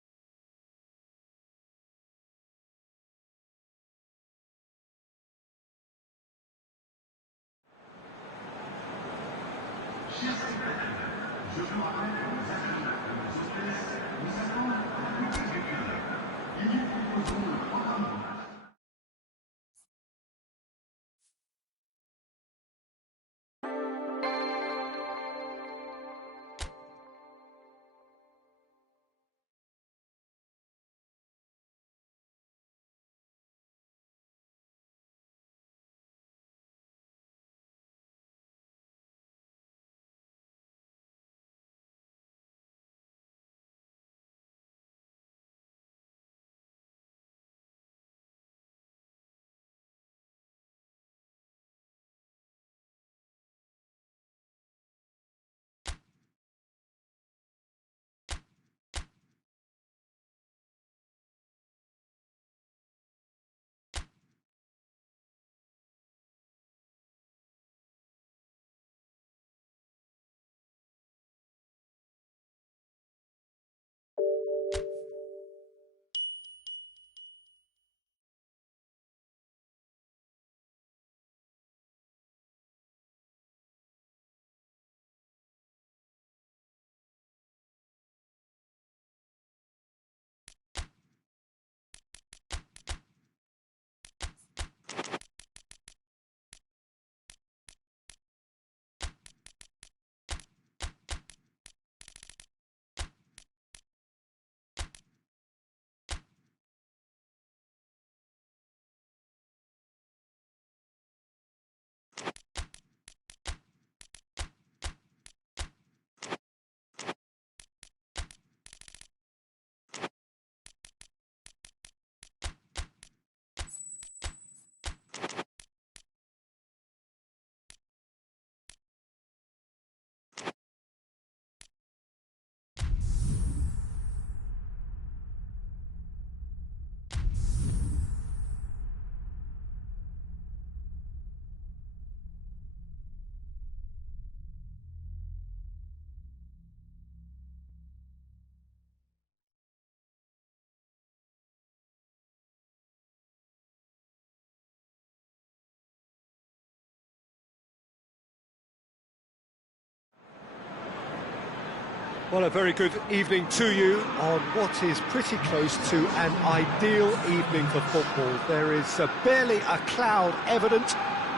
Well, a very good evening to you on what is pretty close to an ideal evening for football. There is barely a cloud evident.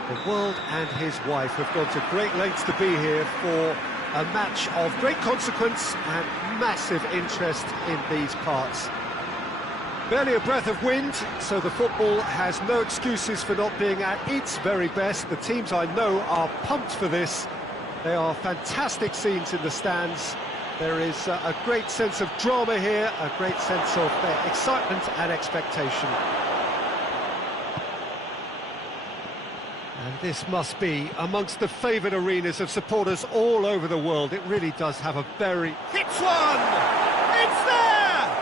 The world and his wife have gone to great lengths to be here for a match of great consequence and massive interest in these parts. Barely a breath of wind, so the football has no excuses for not being at its very best. The teams I know are pumped for this. They are fantastic scenes in the stands. There is a great sense of drama here, a great sense of excitement and expectation. And this must be amongst the favoured arenas of supporters all over the world. It really does have a very... Hits one! It's there!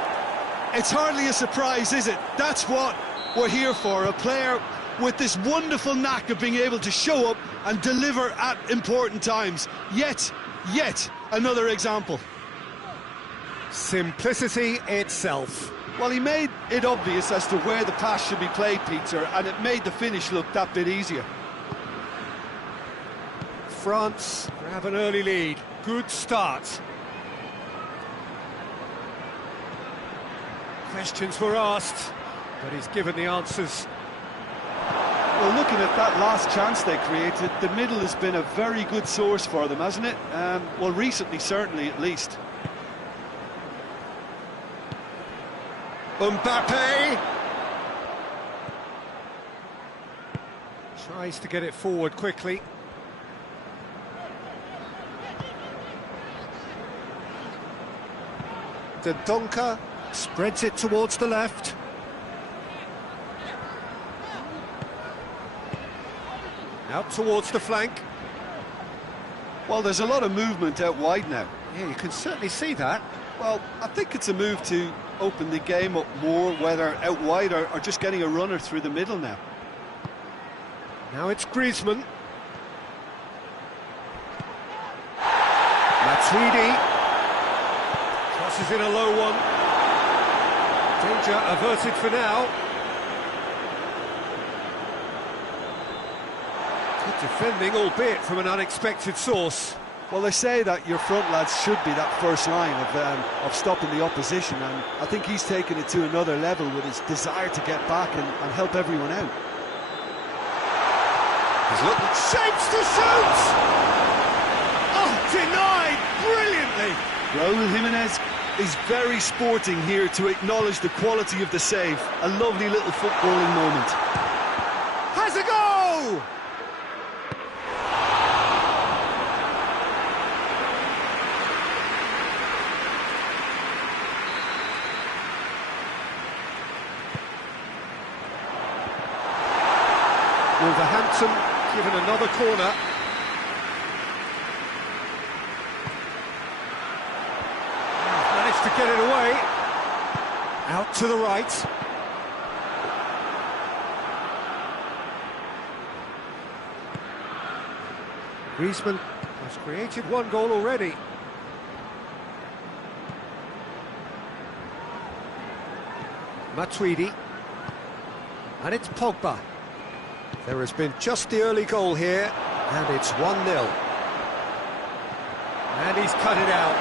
It's hardly a surprise, is it? That's what we're here for, a player with this wonderful knack of being able to show up and deliver at important times. Yet another example. Simplicity itself. Well, he made it obvious as to where the pass should be played, Peter, and it made the finish look that bit easier. France grab an early lead. Good start. Questions were asked, but he's given the answers. Well, looking at that last chance they created, the middle has been a very good source for them, hasn't it? Well, recently, certainly, at least. Mbappe! Tries to get it forward quickly. Dendoncker spreads it towards the left. Out towards the flank. Well, there's a lot of movement out wide now. Yeah, you can certainly see that. Well, I think it's a move to open the game up more, whether out wide or just getting a runner through the middle now. Now it's Griezmann. Matuidi. Crosses in a low one. Danger averted for now. Good defending, albeit from an unexpected source. Well, they say that your front lads should be that first line of stopping the opposition, and I think he's taken it to another level with his desire to get back and help everyone out. He's looking, shapes to shoot! Oh, denied brilliantly! Raúl Jiménez is very sporting here to acknowledge the quality of the save. A lovely little footballing moment. Has a go! Wolverhampton given another corner. Managed to get it away. Out to the right. Griezmann has created one goal already. Matuidi. And it's Pogba. There has been just the early goal here, and it's 1-0. And he's cut it out.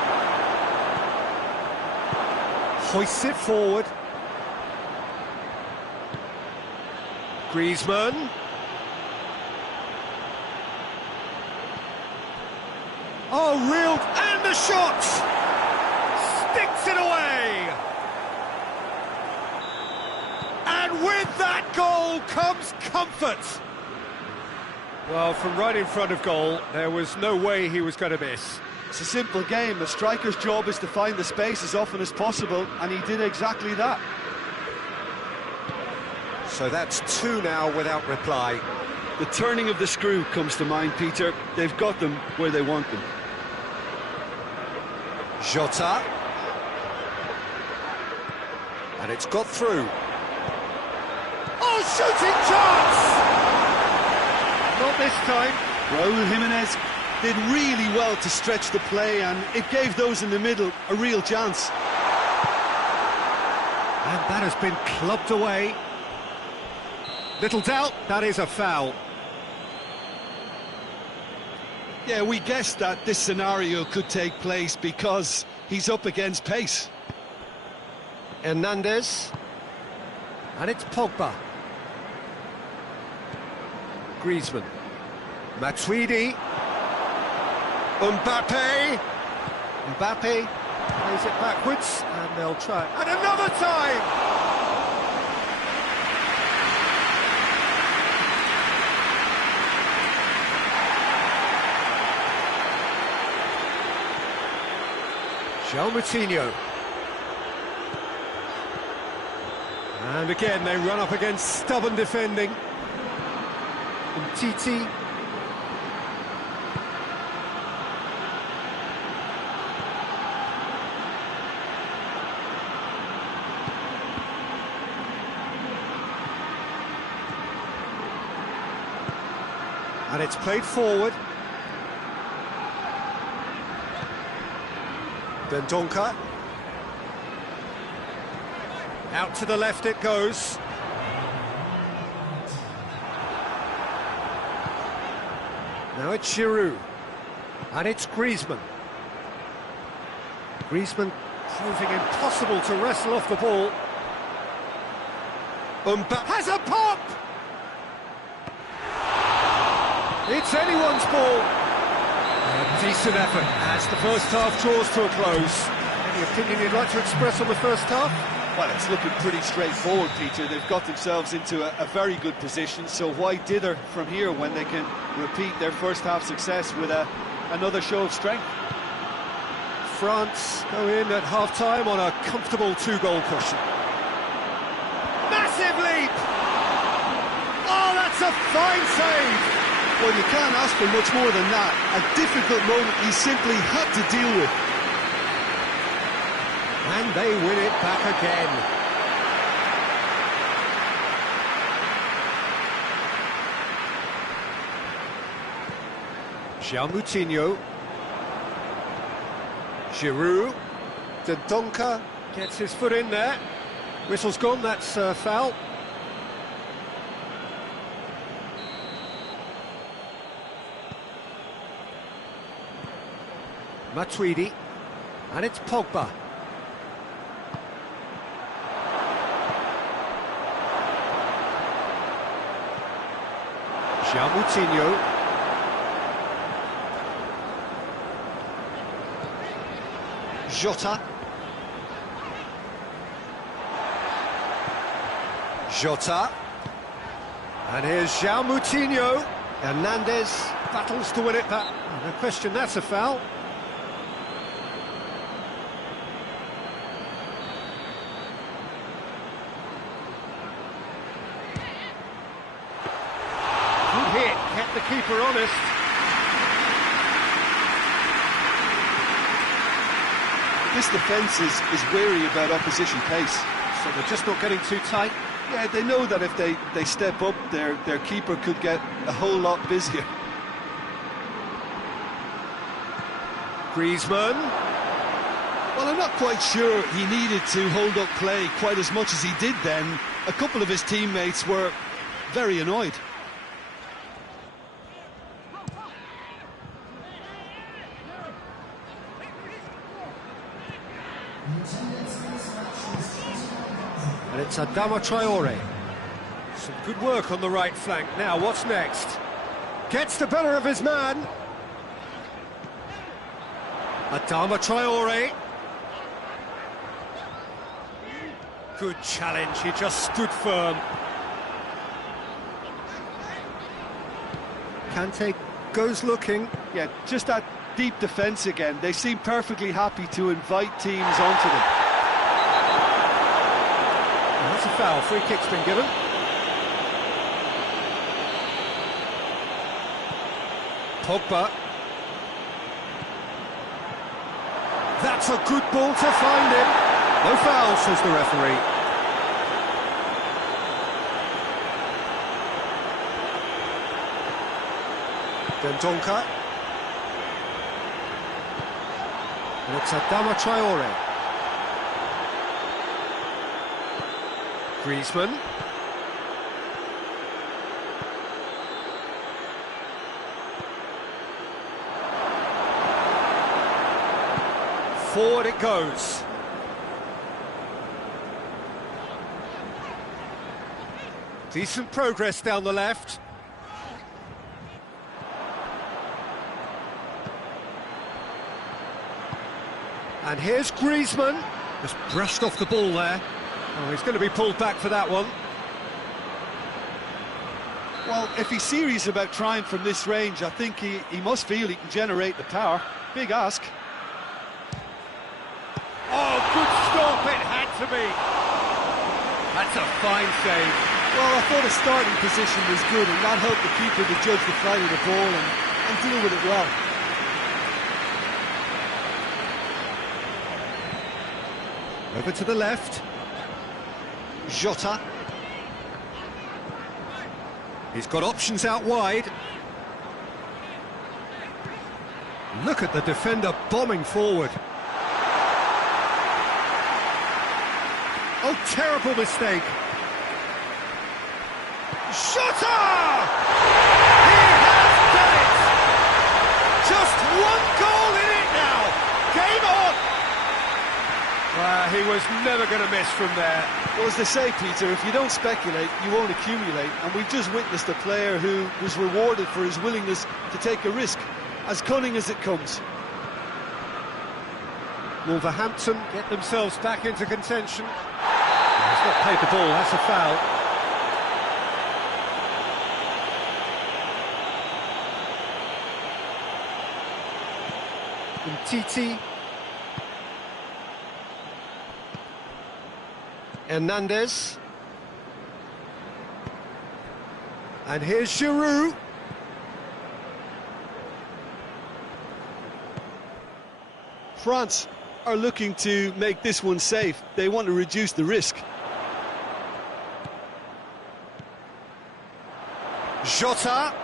Hoists it forward. Griezmann. Oh, reeled, and the shot! Sticks it away! And with that goal comes comfort. Well, from right in front of goal, there was no way he was going to miss. It's a simple game. A striker's job is to find the space as often as possible, and he did exactly that. So that's two now without reply. The turning of the screw comes to mind, Peter. They've got them where they want them. Jota. And it's got through. Oh, shooting chance! Not this time. Raúl Jiménez did really well to stretch the play, and it gave those in the middle a real chance. And that has been clubbed away. Little doubt, that is a foul. Yeah, we guessed that this scenario could take place because he's up against pace. Hernandez. And it's Pogba. Griezmann. Matuidi. Mbappe. Mbappe plays it backwards, and they'll try. And another time! Moutinho. And again they run up against stubborn defending. Titi. And it's played forward. Dendoncker. Out to the left it goes. Now it's Giroud. And it's Griezmann. Griezmann proving impossible to wrestle off the ball. Mbappe has a pop! It's anyone's ball. A decent effort as the first half draws to a close. Any opinion you'd like to express on the first half? Well, it's looking pretty straightforward, Peter. They've got themselves into a very good position, so why dither from here when they can repeat their first half success with another show of strength? France go in at half-time on a comfortable two-goal cushion. Massive leap! Oh, that's a fine save! Well, you can't ask for much more than that. A difficult moment he simply had to deal with. And they win it back again. Moutinho. Giroud. Dendoncker gets his foot in there. Whistle's gone, that's foul. Matuidi, and it's Pogba. Moutinho. Jota. Jota. And here's Moutinho. Hernandez battles to win it back. Oh, no question, that's a foul. Hit, kept the keeper honest. This defence is wary about opposition pace. So they're just not getting too tight. Yeah, they know that if they step up, their keeper could get a whole lot busier. Griezmann. Well, I'm not quite sure he needed to hold up play quite as much as he did then. A couple of his teammates were very annoyed. And it's Adama Traore. Some good work on the right flank. Now, what's next? Gets the better of his man. Adama Traore. Good challenge, he just stood firm. Kante goes looking. Yeah, just that deep defence again. They seem perfectly happy to invite teams onto them. And that's a foul. Free kick's been given. Pogba. That's a good ball to find him. No foul, says the referee. Dendoncker. And it's Adama Traore. Griezmann. Forward it goes. Decent progress down the left. And here's Griezmann. Just brushed off the ball there. Oh, he's going to be pulled back for that one. Well, if he's serious about trying from this range, I think he must feel he can generate the power. Big ask. Oh, good stop, it had to be. That's a fine save. Well, I thought his starting position was good, and that helped the keeper to judge the flight of the ball and deal with it well. Over to the left. Jota. He's got options out wide. Look at the defender bombing forward. Oh, terrible mistake. Jota! He has done it! Just one goal in it now. Game on! He was never going to miss from there. Well, as they say, Peter, if you don't speculate, you won't accumulate. And we've just witnessed a player who was rewarded for his willingness to take a risk, as cunning as it comes. Wolverhampton get themselves back into contention. He's not played the ball, that's a foul. Titi. Hernandez. And here's Giroud. France are looking to make this one safe. They want to reduce the risk. Jota.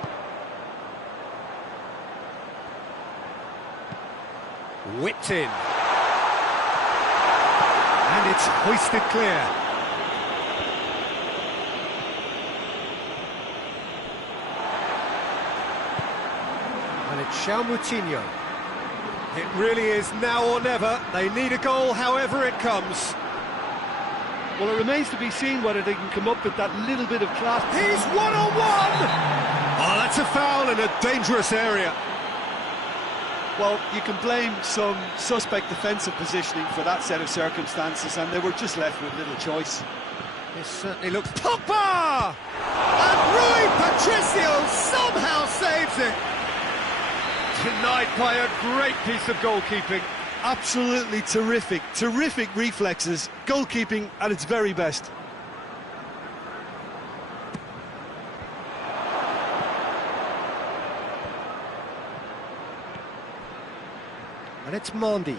Whipped in. And it's hoisted clear. And it's Moutinho. It really is now or never. They need a goal however it comes. Well, it remains to be seen whether they can come up with that little bit of class. He's one-on-one! Oh, that's a foul in a dangerous area. Well, you can blame some suspect defensive positioning for that set of circumstances, and they were just left with little choice. This certainly looks... Pogba! And Rui Patricio somehow saves it. Denied by a great piece of goalkeeping. Absolutely terrific, terrific reflexes. Goalkeeping at its very best. And it's Mondi.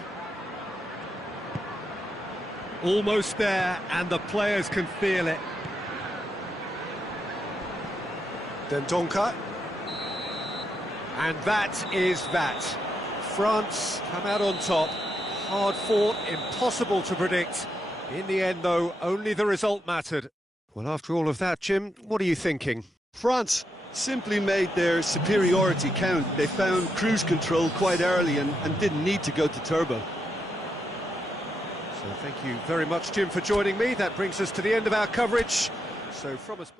Almost there, and the players can feel it. Dendoncker. And that is that. France come out on top. Hard fought, impossible to predict. In the end, though, only the result mattered. Well, after all of that, Jim, what are you thinking? France simply made their superiority count. They found cruise control quite early and didn't need to go to turbo. So thank you very much, Jim, for joining me. That brings us to the end of our coverage. So from us...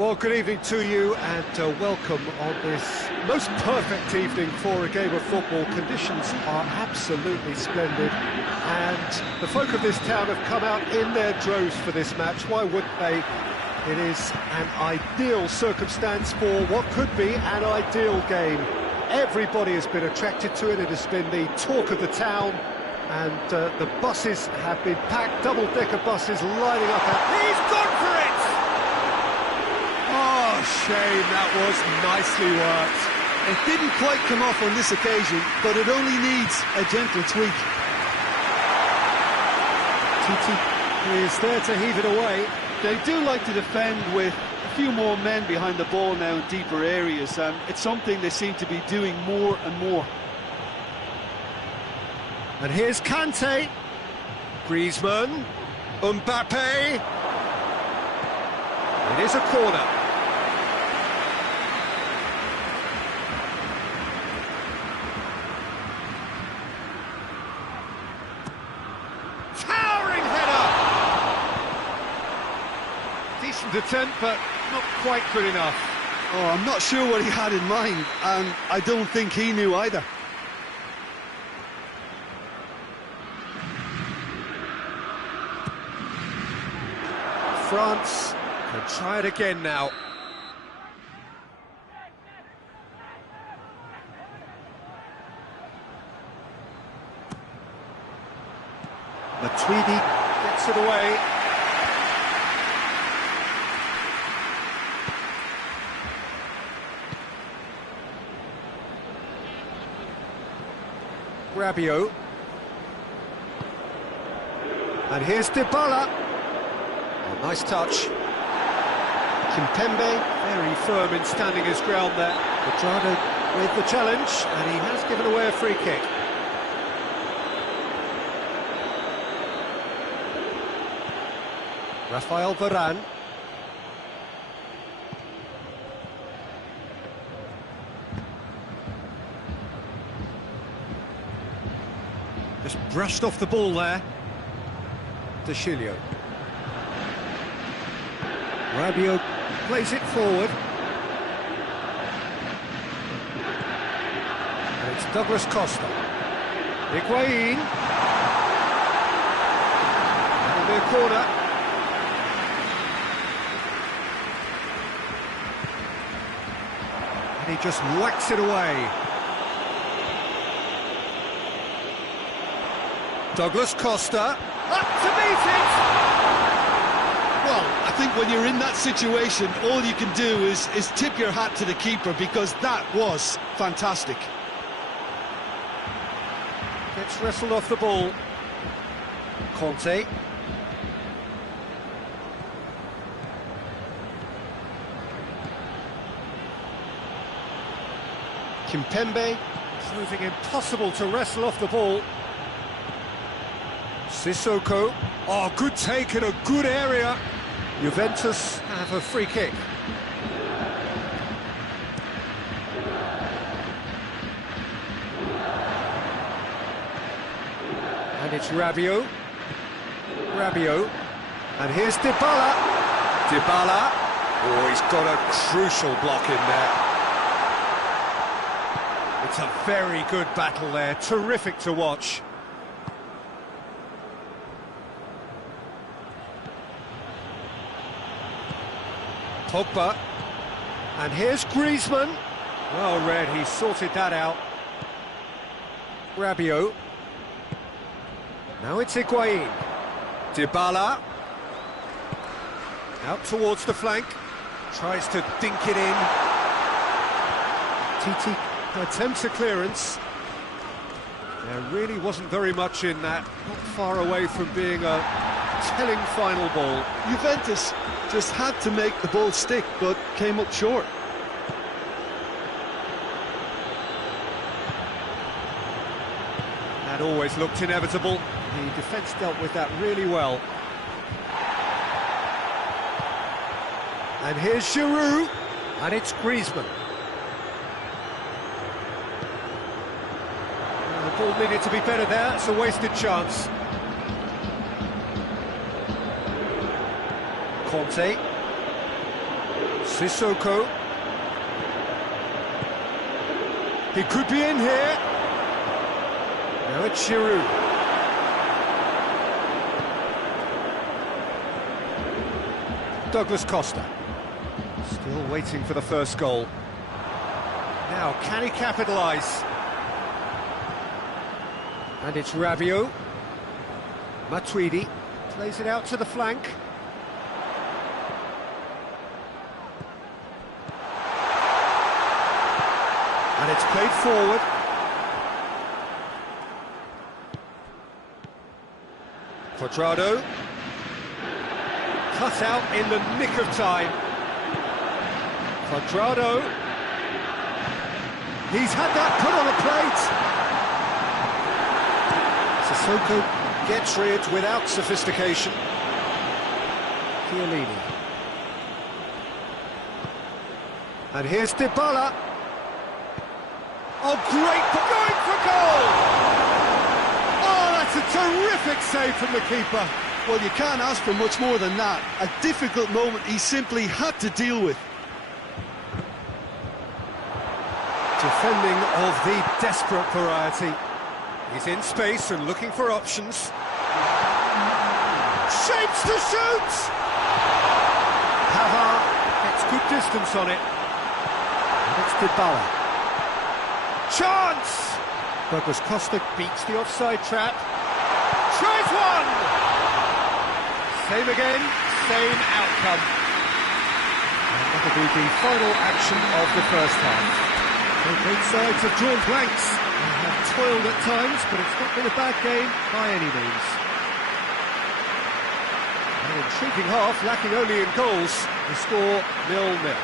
Well, good evening to you and welcome on this most perfect evening for a game of football. Conditions are absolutely splendid and the folk of this town have come out in their droves for this match. Why wouldn't they? It is an ideal circumstance for what could be an ideal game. Everybody has been attracted to it. It has been the talk of the town and the buses have been packed, double-decker buses lining up. He's gone for it! Oh, shame, that was nicely worked. It didn't quite come off on this occasion, but it only needs a gentle tweak. Titi is there to heave it away. They do like to defend with a few more men behind the ball now in deeper areas, and it's something they seem to be doing more and more. And here's Kante, Griezmann, Mbappe. It is a corner. Towering header! Decent attempt, but not quite good enough. Oh, I'm not sure what he had in mind, and I don't think he knew either. France can try it again now. Matuidi gets it away. Rabiot. And here's Dybala. Oh, nice touch. Kimpembe, very firm in standing his ground there. Pedrado with the challenge, and he has given away a free kick. Rafael Varane. Just brushed off the ball there. De Chilio. Rabiot plays it forward. And it's Douglas Costa. Higuain. That'll be a corner. And he just whacks it away. Douglas Costa. Up to meet it! Well, I think when you're in that situation, all you can do is tip your hat to the keeper, because that was fantastic. Gets wrestled off the ball. Conte. Kimpembe, proving impossible to wrestle off the ball. Sissoko. Oh, good take in a good area. Juventus have a free kick. And it's Rabiot. Rabiot. And here's Dybala. Dybala. Oh, he's got a crucial block in there. It's a very good battle there. Terrific to watch. Pogba, and here's Griezmann. Well read, he sorted that out. Rabiot. Now it's Higuain. Dybala. Out towards the flank. Tries to dink it in. Titi attempts a clearance. There really wasn't very much in that. Not far away from being a telling final ball. Juventus just had to make the ball stick, but came up short. That always looked inevitable. The defence dealt with that really well. And here's Giroud, and it's Griezmann. The ball needed to be better there, it's a wasted chance. Conte. Sissoko. He could be in here. Now it's Giroud. Douglas Costa. Still waiting for the first goal. Now, can he capitalise? And it's Rabiot. Matuidi plays it out to the flank. And it's played forward. Quadrado. Cut out in the nick of time. Quadrado. He's had that put on a plate. Sissoko gets rid without sophistication. Chiellini. And here's Dybala. Oh, great, going for goal! Oh, that's a terrific save from the keeper. Well, you can't ask for much more than that. A difficult moment he simply had to deal with. Defending of the desperate variety. He's in space and looking for options. Shapes to shoot! Pavard gets good distance on it. And it's Dybala. Chance! Douglas Costa beats the offside trap. Tries one! Same again, same outcome. And that'll be the final action of the first half. Both sides have drawn blanks. They have toiled at times, but it's not been a bad game by any means. An intriguing half, lacking only in goals. The score 0-0.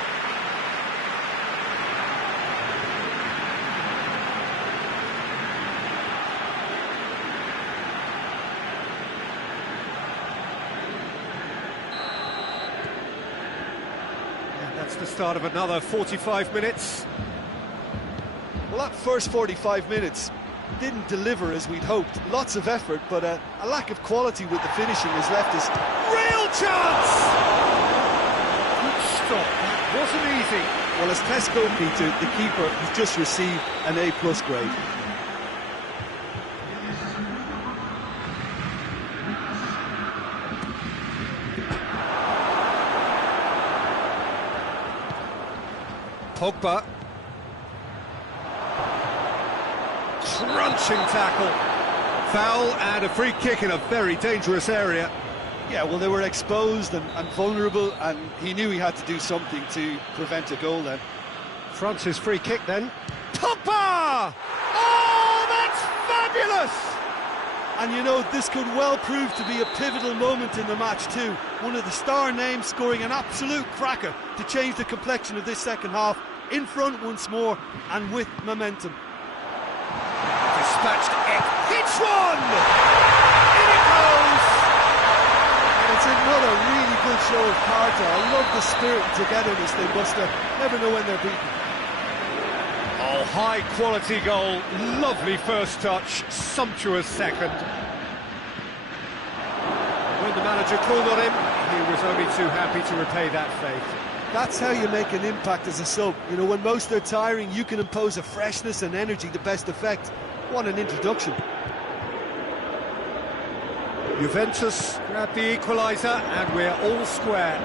That's the start of another 45 minutes. Well, that first 45 minutes didn't deliver as we'd hoped. Lots of effort, but a lack of quality with the finishing has left us. Real chance! Good stop, that wasn't easy. Well, as Tesco, Peter, the keeper has just received an A+ grade. Pogba. Crunching tackle. Foul and a free kick in a very dangerous area. Yeah, well, they were exposed and vulnerable, and he knew he had to do something to prevent a goal then. France's free kick then. Pogba! Oh, that's fabulous! And you know, this could well prove to be a pivotal moment in the match too. One of the star names scoring an absolute cracker to change the complexion of this second half. In front once more and with momentum. Dispatched Ek. Hits one! In it goes! And it's another really good show of character. I love the spirit and togetherness they muster. Never know when they're beaten. Oh, high quality goal. Lovely first touch. Sumptuous second. When the manager called on him, he was only too happy to repay that faith. That's how you make an impact as a sub. You know, when most are tiring, you can impose a freshness and energy to best effect. What an introduction. Juventus grab the equaliser and we're all square.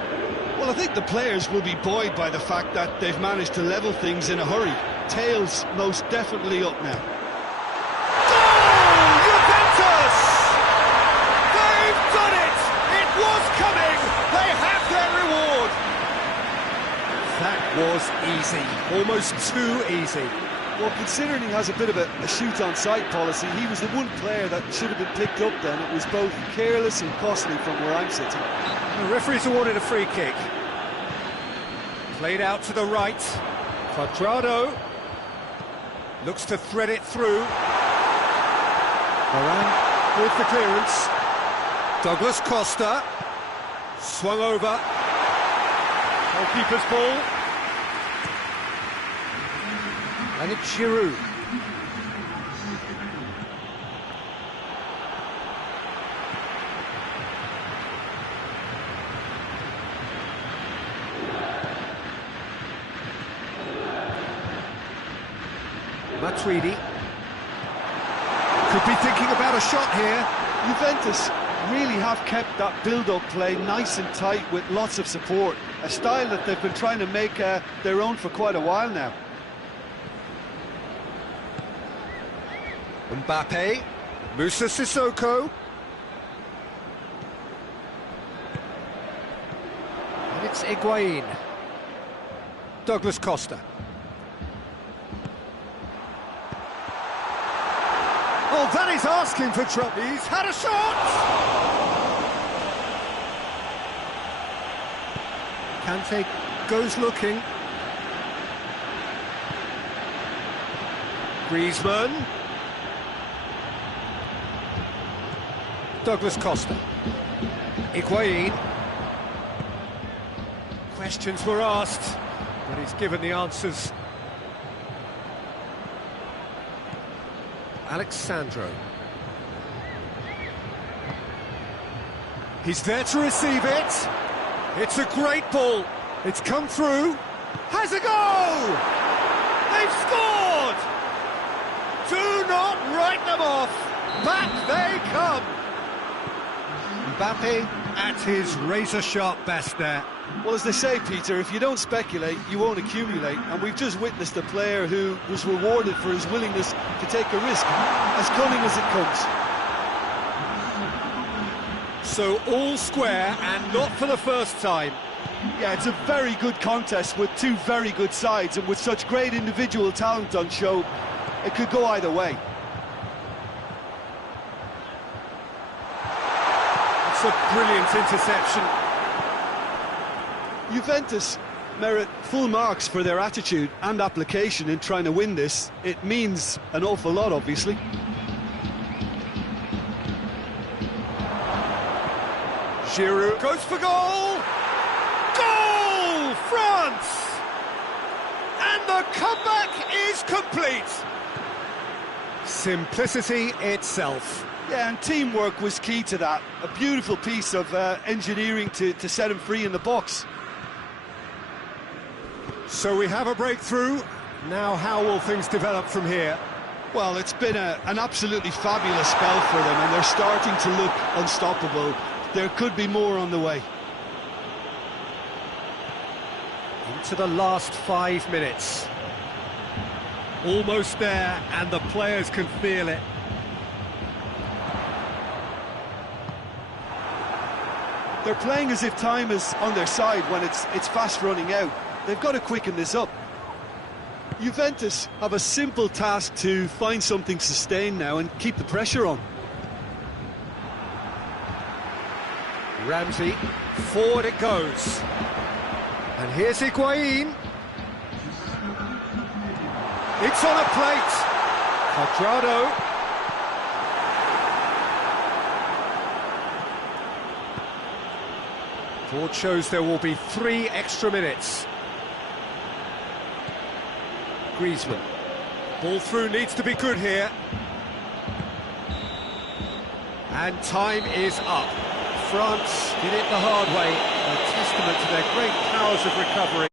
Well, I think the players will be buoyed by the fact that they've managed to level things in a hurry. Tails most definitely up now. Goal! Juventus! They've done it! It was coming! They have their reward! That was easy. Almost too easy. Well, considering he has a bit of a shoot-on-sight policy, he was the one player that should have been picked up then. It was both careless and costly from where I'm sitting. The referee's awarded a free kick. Played out to the right. Quadrado looks to thread it through. Varane with the clearance. Douglas Costa swung over. Goalkeeper's ball. And it's Giroud. Matuidi. Could be thinking about a shot here. Juventus really have kept that build-up play nice and tight with lots of support, a style that they've been trying to make their own for quite a while now. Mbappe, Musa Sissoko. And it's Higuain. Douglas Costa. Oh, that is asking for trouble. He's had a shot! Kante goes looking. Griezmann. Douglas Costa. Higuain. Questions were asked, but he's given the answers. Alexandro. He's there to receive it. It's a great ball. It's come through. Has a goal! They've scored! Do not write them off. Back they come. Mbappe at his razor-sharp best there. Well, as they say, Peter, if you don't speculate, you won't accumulate. And we've just witnessed a player who was rewarded for his willingness to take a risk, as cunning as it comes. So all square, and not for the first time. Yeah, it's a very good contest with two very good sides, and with such great individual talent on show, it could go either way. It's a brilliant interception. Juventus merit full marks for their attitude and application in trying to win this. It means an awful lot, obviously. Giroud goes for goal! Goal! France! And the comeback is complete! Simplicity itself. Yeah, and teamwork was key to that. A beautiful piece of engineering to set him free in the box. So we have a breakthrough. Now how will things develop from here? Well, it's been an absolutely fabulous spell for them, and they're starting to look unstoppable. There could be more on the way. Into the last 5 minutes. Almost there, and the players can feel it. They're playing as if time is on their side when it's fast running out. They've got to quicken this up. Juventus have a simple task to find something sustained now and keep the pressure on. Ramsey, forward it goes. And here's Higuain. It's on a plate. Cuadrado. Board shows there will be 3 extra minutes. Griezmann. Ball through needs to be good here. And time is up. France did it the hard way, a testament to their great powers of recovery.